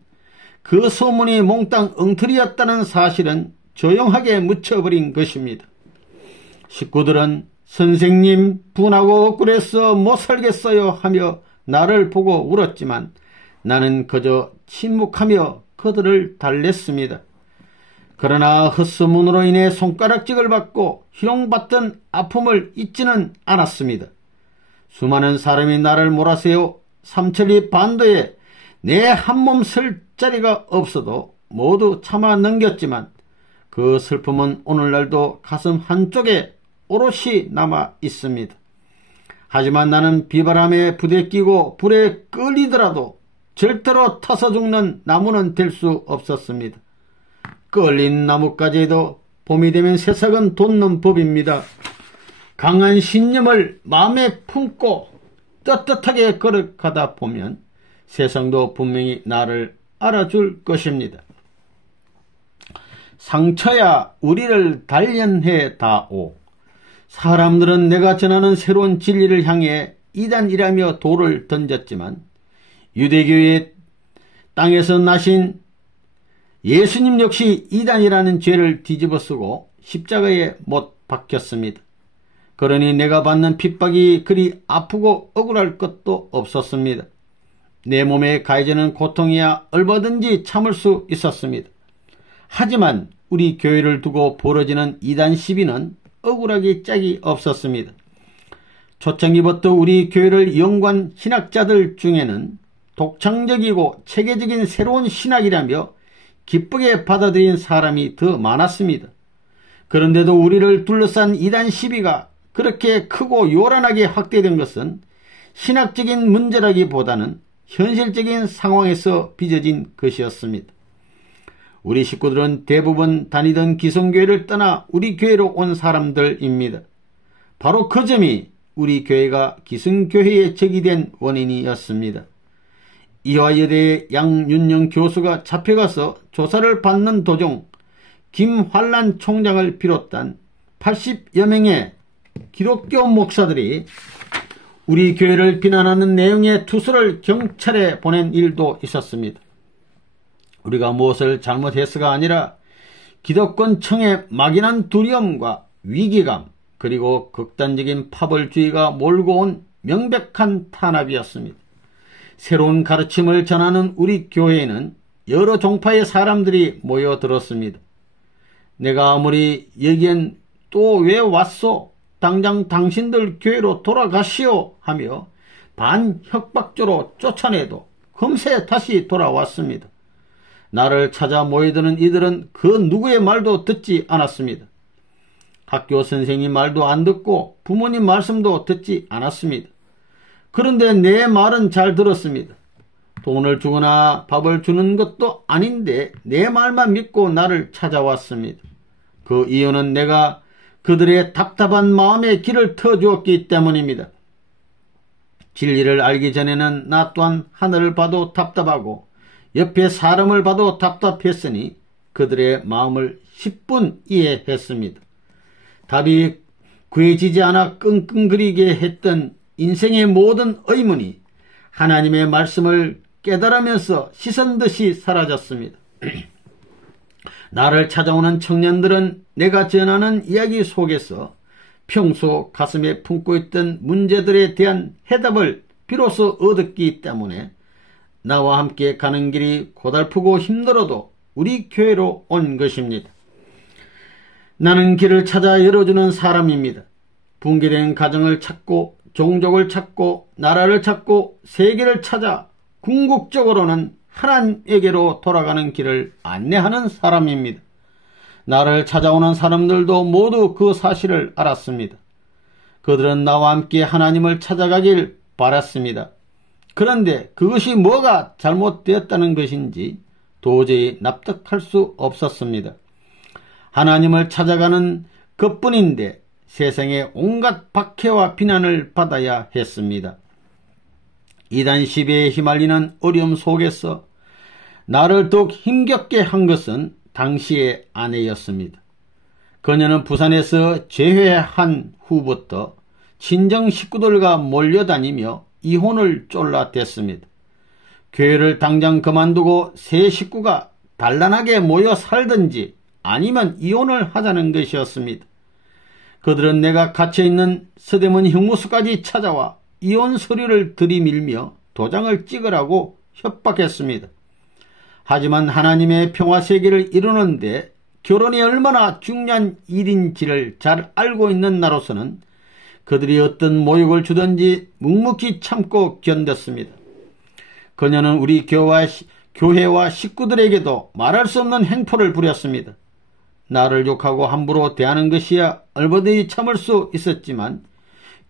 그 소문이 몽땅 엉터리였다는 사실은 조용하게 묻혀버린 것입니다. 식구들은 선생님 분하고 억울해서 못 살겠어요 하며 나를 보고 울었지만 나는 그저 침묵하며 그들을 달랬습니다. 그러나 헛소문으로 인해 손가락질을 받고 희롱받던 아픔을 잊지는 않았습니다. 수많은 사람이 나를 몰아세워 삼천리 반도에 내 한 몸 설 자리가 없어도 모두 참아 넘겼지만 그 슬픔은 오늘날도 가슴 한쪽에 오롯이 남아 있습니다. 하지만 나는 비바람에 부대끼고 불에 끌리더라도 절대로 타서 죽는 나무는 될 수 없었습니다. 끌린 나뭇가지에도 봄이 되면 새싹은 돋는 법입니다. 강한 신념을 마음에 품고 떳떳하게 걸어가다 보면 세상도 분명히 나를 알아줄 것입니다. 상처야 우리를 단련해 다오. 사람들은 내가 전하는 새로운 진리를 향해 이단이라며 돌을 던졌지만 유대교의 땅에서 나신 예수님 역시 이단이라는 죄를 뒤집어쓰고 십자가에 못 박혔습니다. 그러니 내가 받는 핍박이 그리 아프고 억울할 것도 없었습니다. 내 몸에 가해지는 고통이야 얼마든지 참을 수 있었습니다. 하지만 우리 교회를 두고 벌어지는 이단 시비는 억울하기 짝이 없었습니다. 초창기부터 우리 교회를 연구한 신학자들 중에는 독창적이고 체계적인 새로운 신학이라며 기쁘게 받아들인 사람이 더 많았습니다. 그런데도 우리를 둘러싼 이단 시비가 그렇게 크고 요란하게 확대된 것은 신학적인 문제라기보다는 현실적인 상황에서 빚어진 것이었습니다. 우리 식구들은 대부분 다니던 기성교회를 떠나 우리 교회로 온 사람들입니다. 바로 그 점이 우리 교회가 기성교회의 적이 된 원인이었습니다. 이화여대의 양윤영 교수가 잡혀가서 조사를 받는 도중 김환란 총장을 비롯한 80여 명의 기독교 목사들이 우리 교회를 비난하는 내용의 투서를 경찰에 보낸 일도 있었습니다. 우리가 무엇을 잘못했어가 아니라 기득권층의 막연한 두려움과 위기감 그리고 극단적인 파벌주의가 몰고 온 명백한 탄압이었습니다. 새로운 가르침을 전하는 우리 교회에는 여러 종파의 사람들이 모여들었습니다. 내가 아무리 여기엔 또 왜 왔소? 당장 당신들 교회로 돌아가시오 하며 반협박조로 쫓아내도 금세 다시 돌아왔습니다. 나를 찾아 모여드는 이들은 그 누구의 말도 듣지 않았습니다. 학교 선생님 말도 안 듣고 부모님 말씀도 듣지 않았습니다. 그런데 내 말은 잘 들었습니다. 돈을 주거나 밥을 주는 것도 아닌데 내 말만 믿고 나를 찾아왔습니다. 그 이유는 내가 그들의 답답한 마음에 길을 터주었기 때문입니다. 진리를 알기 전에는 나 또한 하늘을 봐도 답답하고 옆에 사람을 봐도 답답했으니 그들의 마음을 10분 이해했습니다. 답이 구해지지 않아 끙끙거리게 했던 인생의 모든 의문이 하나님의 말씀을 깨달으면서 씻은듯이 사라졌습니다. 나를 찾아오는 청년들은 내가 전하는 이야기 속에서 평소 가슴에 품고 있던 문제들에 대한 해답을 비로소 얻었기 때문에 나와 함께 가는 길이 고달프고 힘들어도 우리 교회로 온 것입니다. 나는 길을 찾아 열어주는 사람입니다. 붕괴된 가정을 찾고 종족을 찾고 나라를 찾고 세계를 찾아 궁극적으로는 하나님에게로 돌아가는 길을 안내하는 사람입니다. 나를 찾아오는 사람들도 모두 그 사실을 알았습니다. 그들은 나와 함께 하나님을 찾아가길 바랐습니다. 그런데 그것이 뭐가 잘못되었다는 것인지 도저히 납득할 수 없었습니다. 하나님을 찾아가는 것뿐인데 세상의 온갖 박해와 비난을 받아야 했습니다. 이단 시비에 휘말리는 어려움 속에서 나를 더욱 힘겹게 한 것은 당시의 아내였습니다. 그녀는 부산에서 재회한 후부터 친정 식구들과 몰려다니며 이혼을 쫄라댔습니다. 교회를 당장 그만두고 새 식구가 단란하게 모여 살든지 아니면 이혼을 하자는 것이었습니다. 그들은 내가 갇혀있는 서대문 형무소까지 찾아와 이혼 서류를 들이밀며 도장을 찍으라고 협박했습니다. 하지만 하나님의 평화세계를 이루는데 결혼이 얼마나 중요한 일인지를 잘 알고 있는 나로서는 그들이 어떤 모욕을 주든지 묵묵히 참고 견뎠습니다. 그녀는 우리 교회와 식구들에게도 말할 수 없는 행포를 부렸습니다. 나를 욕하고 함부로 대하는 것이야 얼마든지 참을 수 있었지만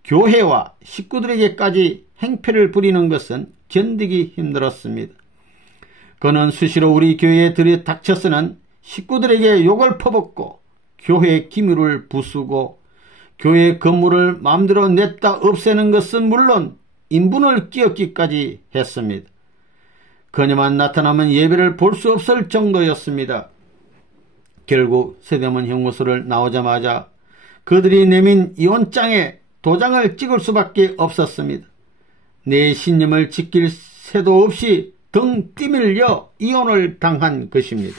교회와 식구들에게까지 행패를 부리는 것은 견디기 힘들었습니다. 그는 수시로 우리 교회에 들이닥쳐서는 식구들에게 욕을 퍼붓고 교회 기물을 부수고 교회 건물을 마음대로 냈다 없애는 것은 물론 인분을 끼얹기까지 했습니다. 그녀만 나타나면 예배를 볼 수 없을 정도였습니다. 결국 서대문 형무소를 나오자마자 그들이 내민 이혼장에 도장을 찍을 수밖에 없었습니다. 내 신념을 지킬 새도 없이 등 뛰밀려 이혼을 당한 것입니다.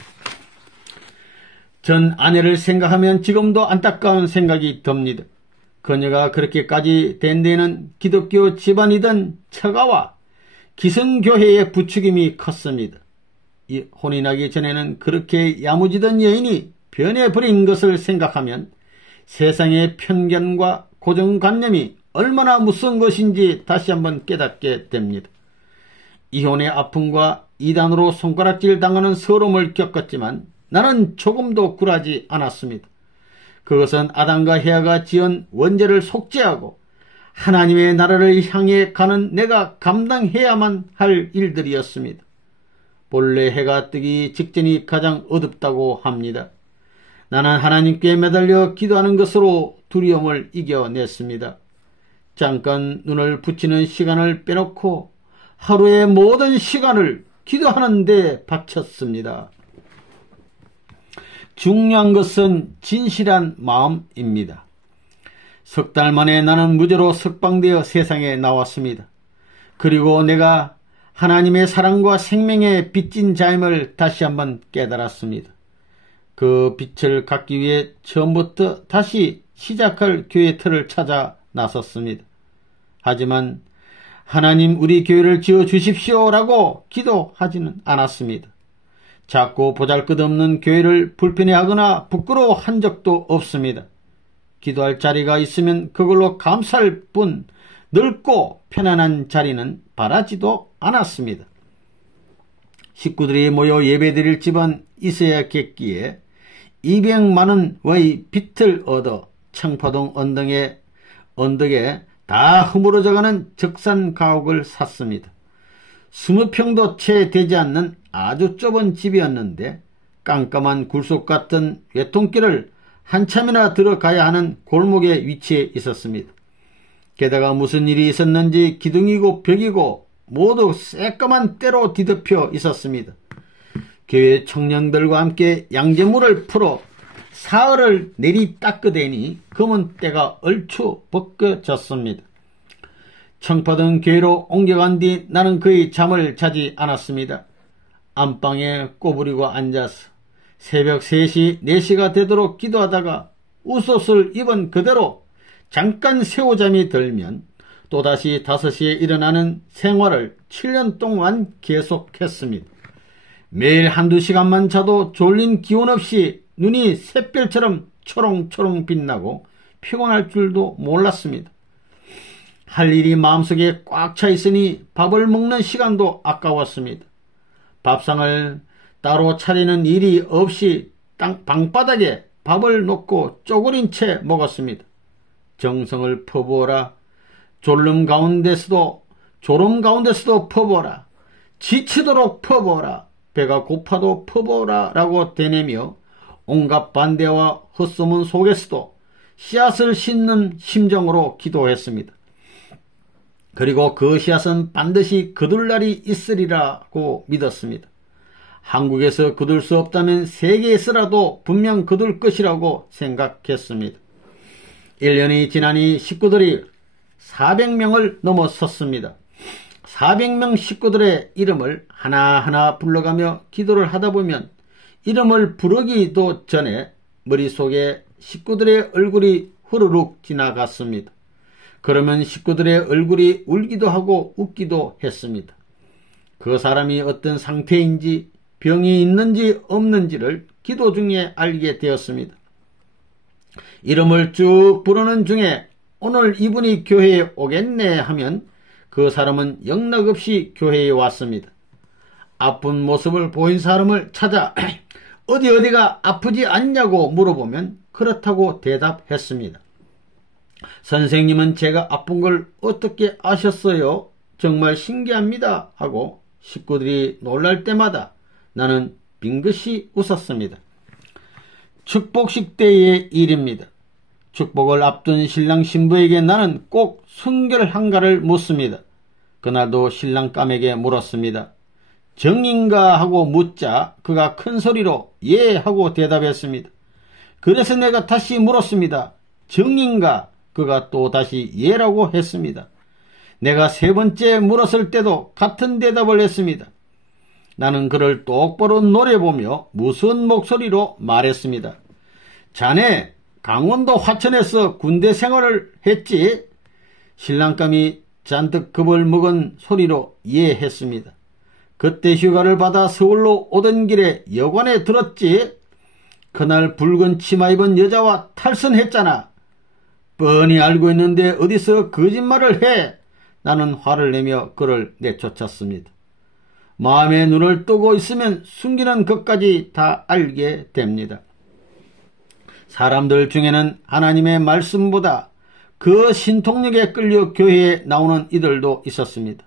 전 아내를 생각하면 지금도 안타까운 생각이 듭니다. 그녀가 그렇게까지 된 데는 기독교 집안이던 처가와 기성교회의 부추김이 컸습니다. 혼이 나기 전에는 그렇게 야무지던 여인이 변해버린 것을 생각하면 세상의 편견과 고정관념이 얼마나 무서운 것인지 다시 한번 깨닫게 됩니다. 이혼의 아픔과 이단으로 손가락질 당하는 서러움을 겪었지만 나는 조금도 굴하지 않았습니다. 그것은 아담과 헤아가 지은 원죄를 속죄하고 하나님의 나라를 향해 가는 내가 감당해야만 할 일들이었습니다. 본래 해가 뜨기 직전이 가장 어둡다고 합니다. 나는 하나님께 매달려 기도하는 것으로 두려움을 이겨냈습니다. 잠깐 눈을 붙이는 시간을 빼놓고 하루의 모든 시간을 기도하는 데 바쳤습니다. 중요한 것은 진실한 마음입니다. 석 달 만에 나는 무죄로 석방되어 세상에 나왔습니다. 그리고 내가 하나님의 사랑과 생명에 빚진 자임을 다시 한번 깨달았습니다. 그 빛을 갖기 위해 처음부터 다시 시작할 교회 틀을 찾아 나섰습니다. 하지만 하나님 우리 교회를 지어주십시오라고 기도하지는 않았습니다. 작고 보잘것없는 교회를 불편해하거나 부끄러워한 적도 없습니다. 기도할 자리가 있으면 그걸로 감사할 뿐 넓고 편안한 자리는 바라지도 않았습니다. 식구들이 모여 예배드릴 집은 있어야겠기에 200만 원의 빚을 얻어 청파동 언덕에 다 허물어져가는 적산 가옥을 샀습니다. 20평도 채 되지 않는 아주 좁은 집이었는데 깜깜한 굴속 같은 외통길을 한참이나 들어가야 하는 골목에 위치해 있었습니다. 게다가 무슨 일이 있었는지 기둥이고 벽이고 모두 새까만 때로 뒤덮여 있었습니다. 교회 청년들과 함께 양재물을 풀어 사흘을 내리 닦으더니 검은 때가 얼추 벗겨졌습니다. 청파동 교회로 옮겨간 뒤 나는 거의 잠을 자지 않았습니다. 안방에 꼬부리고 앉아서 새벽 3시, 4시가 되도록 기도하다가 웃옷을 입은 그대로 잠깐 새우잠이 들면 또다시 5시에 일어나는 생활을 7년 동안 계속했습니다. 매일 1~2시간만 자도 졸린 기운 없이 눈이 샛별처럼 초롱초롱 빛나고 피곤할 줄도 몰랐습니다. 할 일이 마음속에 꽉 차 있으니 밥을 먹는 시간도 아까웠습니다. 밥상을 따로 차리는 일이 없이 방바닥에 밥을 놓고 쪼그린 채 먹었습니다. 정성을 퍼부어라. 졸음 가운데서도 퍼부어라. 지치도록 퍼부어라. 배가 고파도 퍼부어라 라고 되뇌며 온갖 반대와 헛소문 속에서도 씨앗을 심는 심정으로 기도했습니다. 그리고 그 씨앗은 반드시 거둘 날이 있으리라고 믿었습니다. 한국에서 거둘 수 없다면 세계에서라도 분명 거둘 것이라고 생각했습니다. 1년이 지나니 식구들이 400명을 넘어섰습니다. 400명 식구들의 이름을 하나하나 불러가며 기도를 하다 보면 이름을 부르기도 전에 머릿속에 식구들의 얼굴이 후루룩 지나갔습니다. 그러면 식구들의 얼굴이 울기도 하고 웃기도 했습니다. 그 사람이 어떤 상태인지 병이 있는지 없는지를 기도 중에 알게 되었습니다. 이름을 쭉 부르는 중에 오늘 이분이 교회에 오겠네 하면 그 사람은 영락없이 교회에 왔습니다. 아픈 모습을 보인 사람을 찾아 어디가 아프지 않냐고 물어보면 그렇다고 대답했습니다. 선생님은 제가 아픈 걸 어떻게 아셨어요? 정말 신기합니다 하고 식구들이 놀랄 때마다 나는 빙긋이 웃었습니다. 축복식 때의 일입니다. 축복을 앞둔 신랑 신부에게 나는 꼭 순결한가를 묻습니다. 그날도 신랑 까매게 물었습니다. 정인가 하고 묻자 그가 큰 소리로 예 하고 대답했습니다. 그래서 내가 다시 물었습니다. 정인가? 그가 또 다시 예라고 했습니다. 내가 세 번째 물었을 때도 같은 대답을 했습니다. 나는 그를 똑바로 노려보며 무서운 목소리로 말했습니다. 자네 강원도 화천에서 군대 생활을 했지? 신랑감이 잔뜩 겁을 먹은 소리로 이해했습니다. 그때 휴가를 받아 서울로 오던 길에 여관에 들었지? 그날 붉은 치마 입은 여자와 탈선했잖아. 뻔히 알고 있는데 어디서 거짓말을 해? 나는 화를 내며 그를 내쫓았습니다. 마음의 눈을 뜨고 있으면 숨기는 것까지 다 알게 됩니다. 사람들 중에는 하나님의 말씀보다 그 신통력에 끌려 교회에 나오는 이들도 있었습니다.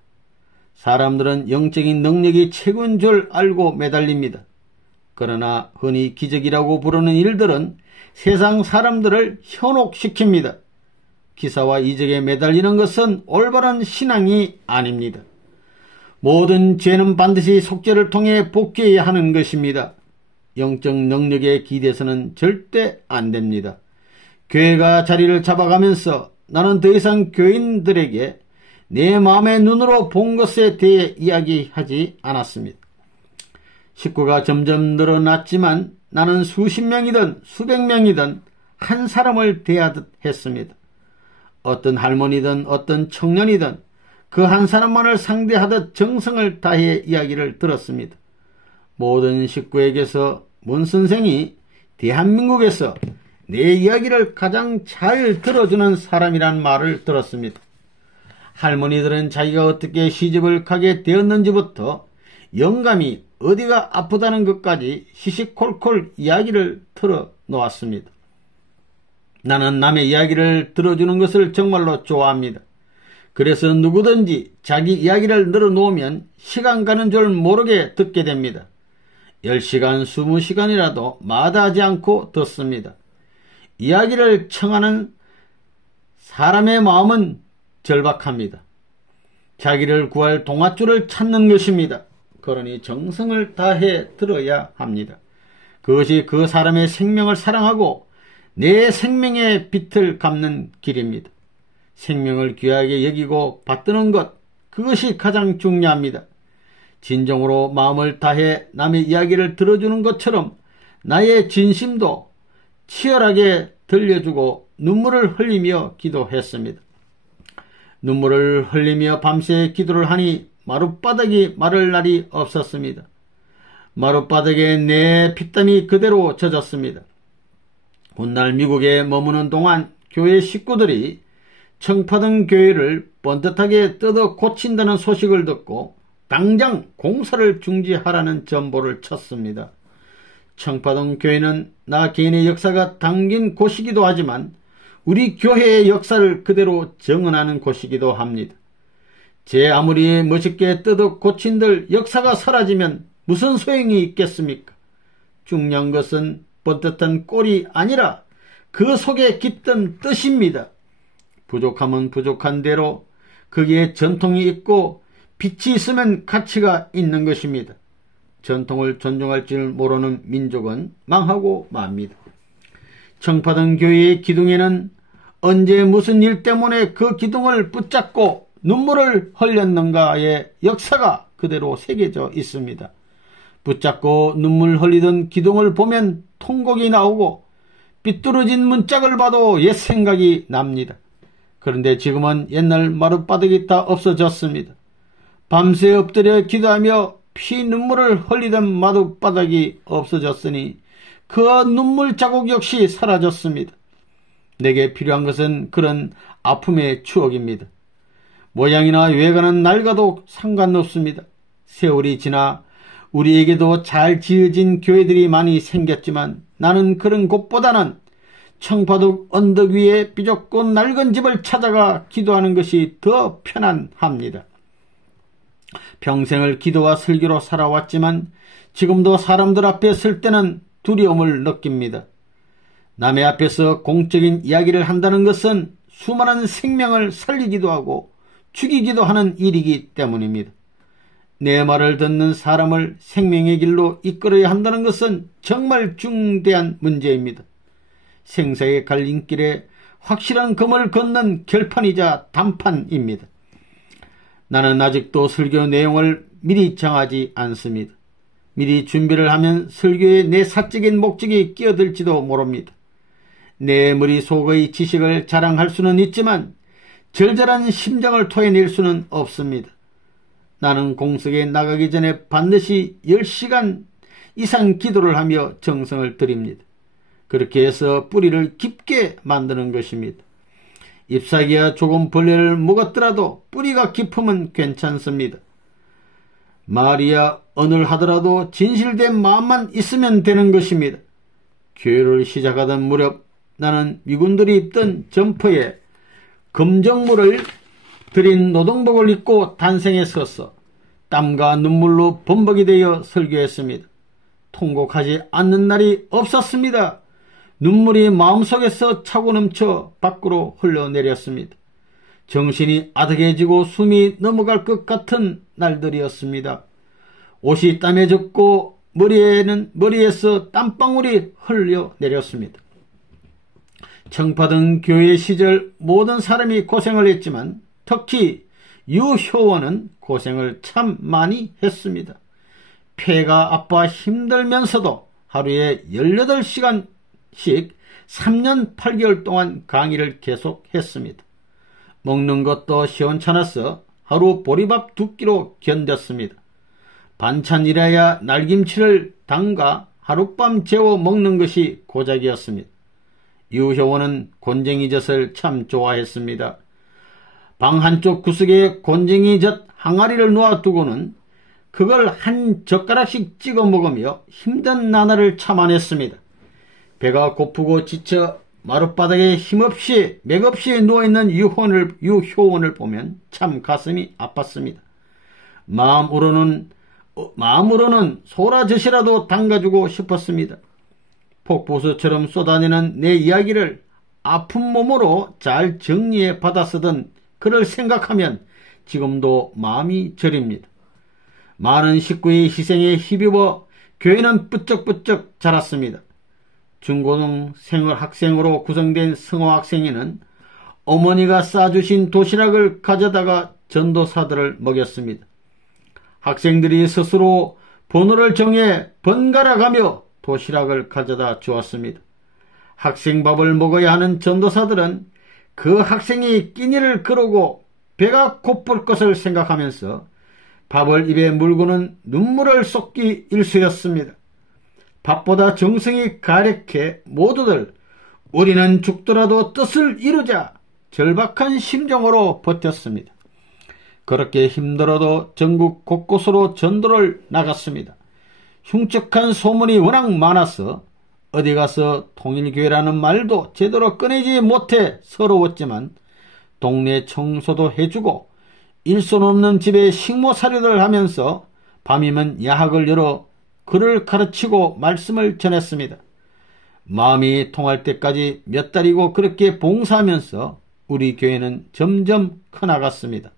사람들은 영적인 능력이 최고인 줄 알고 매달립니다. 그러나 흔히 기적이라고 부르는 일들은 세상 사람들을 현혹시킵니다. 기사와 이적에 매달리는 것은 올바른 신앙이 아닙니다. 모든 죄는 반드시 속죄를 통해 복귀해야 하는 것입니다. 영적 능력에 기대서는 절대 안 됩니다. 교회가 자리를 잡아가면서 나는 더 이상 교인들에게 내 마음의 눈으로 본 것에 대해 이야기하지 않았습니다. 식구가 점점 늘어났지만 나는 수십 명이든 수백 명이든 한 사람을 대하듯 했습니다. 어떤 할머니든 어떤 청년이든 그 한 사람만을 상대하듯 정성을 다해 이야기를 들었습니다. 모든 식구에게서 문 선생이 대한민국에서 내 이야기를 가장 잘 들어주는 사람이란 말을 들었습니다. 할머니들은 자기가 어떻게 시집을 가게 되었는지부터 영감이 어디가 아프다는 것까지 시시콜콜 이야기를 털어놓았습니다. 나는 남의 이야기를 들어주는 것을 정말로 좋아합니다. 그래서 누구든지 자기 이야기를 늘어놓으면 시간 가는 줄 모르게 듣게 됩니다. 10시간, 20시간이라도 마다하지 않고 듣습니다. 이야기를 청하는 사람의 마음은 절박합니다. 자기를 구할 동아줄을 찾는 것입니다. 그러니 정성을 다해 들어야 합니다. 그것이 그 사람의 생명을 사랑하고 내 생명의 빛을 갚는 길입니다. 생명을 귀하게 여기고 받드는 것, 그것이 가장 중요합니다. 진정으로 마음을 다해 남의 이야기를 들어주는 것처럼 나의 진심도 치열하게 들려주고 눈물을 흘리며 기도했습니다. 눈물을 흘리며 밤새 기도를 하니 마룻바닥이 마를 날이 없었습니다. 마룻바닥에 내 피땀이 그대로 젖었습니다. 훗날 미국에 머무는 동안 교회 식구들이 청파동 교회를 번듯하게 뜯어 고친다는 소식을 듣고 당장 공사를 중지하라는 전보를 쳤습니다. 청파동 교회는 나 개인의 역사가 담긴 곳이기도 하지만 우리 교회의 역사를 그대로 정언하는 곳이기도 합니다. 제 아무리 멋있게 뜯어 고친들 역사가 사라지면 무슨 소용이 있겠습니까? 중요한 것은 번듯한 꼴이 아니라 그 속에 깃든 뜻입니다. 부족하면 부족한 대로 거기에 전통이 있고 빛이 있으면 가치가 있는 것입니다. 전통을 존중할 줄 모르는 민족은 망하고 맙니다. 청파동 교회의 기둥에는 언제 무슨 일 때문에 그 기둥을 붙잡고 눈물을 흘렸는가의 역사가 그대로 새겨져 있습니다. 붙잡고 눈물 흘리던 기둥을 보면 통곡이 나오고 삐뚤어진 문짝을 봐도 옛 생각이 납니다. 그런데 지금은 옛날 마룻바닥이 다 없어졌습니다. 밤새 엎드려 기도하며 피 눈물을 흘리던 마룻바닥이 없어졌으니 그 눈물 자국 역시 사라졌습니다. 내게 필요한 것은 그런 아픔의 추억입니다. 모양이나 외관은 낡아도 상관없습니다. 세월이 지나 우리에게도 잘 지어진 교회들이 많이 생겼지만 나는 그런 곳보다는 청파동 언덕 위에 비좁고 낡은 집을 찾아가 기도하는 것이 더 편안합니다. 평생을 기도와 설교로 살아왔지만 지금도 사람들 앞에 설 때는 두려움을 느낍니다. 남의 앞에서 공적인 이야기를 한다는 것은 수많은 생명을 살리기도 하고 죽이기도 하는 일이기 때문입니다. 내 말을 듣는 사람을 생명의 길로 이끌어야 한다는 것은 정말 중대한 문제입니다. 생사의 갈림길에 확실한 금을 걷는 결판이자 단판입니다. 나는 아직도 설교 내용을 미리 정하지 않습니다. 미리 준비를 하면 설교에 내 사적인 목적이 끼어들지도 모릅니다. 내 머릿속의 지식을 자랑할 수는 있지만 절절한 심정을 토해낼 수는 없습니다. 나는 공석에 나가기 전에 반드시 10시간 이상 기도를 하며 정성을 들입니다. 그렇게 해서 뿌리를 깊게 만드는 것입니다. 잎사귀가 조금 벌레를 먹었더라도 뿌리가 깊으면 괜찮습니다. 말이야 어눌하더라도 진실된 마음만 있으면 되는 것입니다. 교회를 시작하던 무렵 나는 미군들이 입던 점퍼에 검정물을 들인 노동복을 입고 단생에 서서 땀과 눈물로 범벅이 되어 설교했습니다. 통곡하지 않는 날이 없었습니다. 눈물이 마음속에서 차고 넘쳐 밖으로 흘러내렸습니다. 정신이 아득해지고 숨이 넘어갈 것 같은 날들이었습니다. 옷이 땀에 젖고 머리에서 땀방울이 흘러내렸습니다. 청파동 교회 시절 모든 사람이 고생을 했지만 특히 유효원은 고생을 참 많이 했습니다. 폐가 아파 힘들면서도 하루에 18시간씩 3년 8개월 동안 강의를 계속했습니다. 먹는 것도 시원찮아서 하루 보리밥 2끼로 견뎠습니다. 반찬이라야 날김치를 담가 하룻밤 재워 먹는 것이 고작이었습니다. 유효원은 곤쟁이 젓을 참 좋아했습니다. 방 한쪽 구석에 곤쟁이 젓 항아리를 놓아두고는 그걸 한 젓가락씩 찍어 먹으며 힘든 나날을 참아냈습니다. 배가 고프고 지쳐 마룻바닥에 힘없이 맥없이 누워있는 유효원을 보면 참 가슴이 아팠습니다. 마음으로는 소라젓이라도 담가주고 싶었습니다. 폭포수처럼 쏟아내는 내 이야기를 아픈 몸으로 잘 정리해 받아쓰던 그를 생각하면 지금도 마음이 저립니다. 많은 식구의 희생에 힘입어 교회는 뿌쩍뿌쩍 자랐습니다. 중고등 학생으로 구성된 성호 학생회는 어머니가 싸주신 도시락을 가져다가 전도사들을 먹였습니다. 학생들이 스스로 번호를 정해 번갈아 가며 도시락을 가져다 주었습니다. 학생밥을 먹어야 하는 전도사들은 그 학생이 끼니를 그르고 배가 고플 것을 생각하면서 밥을 입에 물고는 눈물을 쏟기 일쑤였습니다. 밥보다 정성이 가득해 모두들 우리는 죽더라도 뜻을 이루자 절박한 심정으로 버텼습니다. 그렇게 힘들어도 전국 곳곳으로 전도를 나갔습니다. 흉측한 소문이 워낙 많아서 어디 가서 통일교회라는 말도 제대로 꺼내지 못해 서러웠지만 동네 청소도 해주고 일손 없는 집에 식모살이를 하면서 밤이면 야학을 열어 글을 가르치고 말씀을 전했습니다. 마음이 통할 때까지 몇 달이고 그렇게 봉사하면서 우리 교회는 점점 커나갔습니다.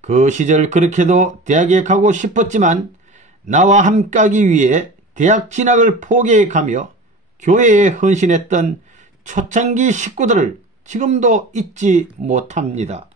그 시절 그렇게도 대학에 가고 싶었지만 나와 함께하기 위해 대학 진학을 포기해가며 교회에 헌신했던 초창기 식구들을 지금도 잊지 못합니다.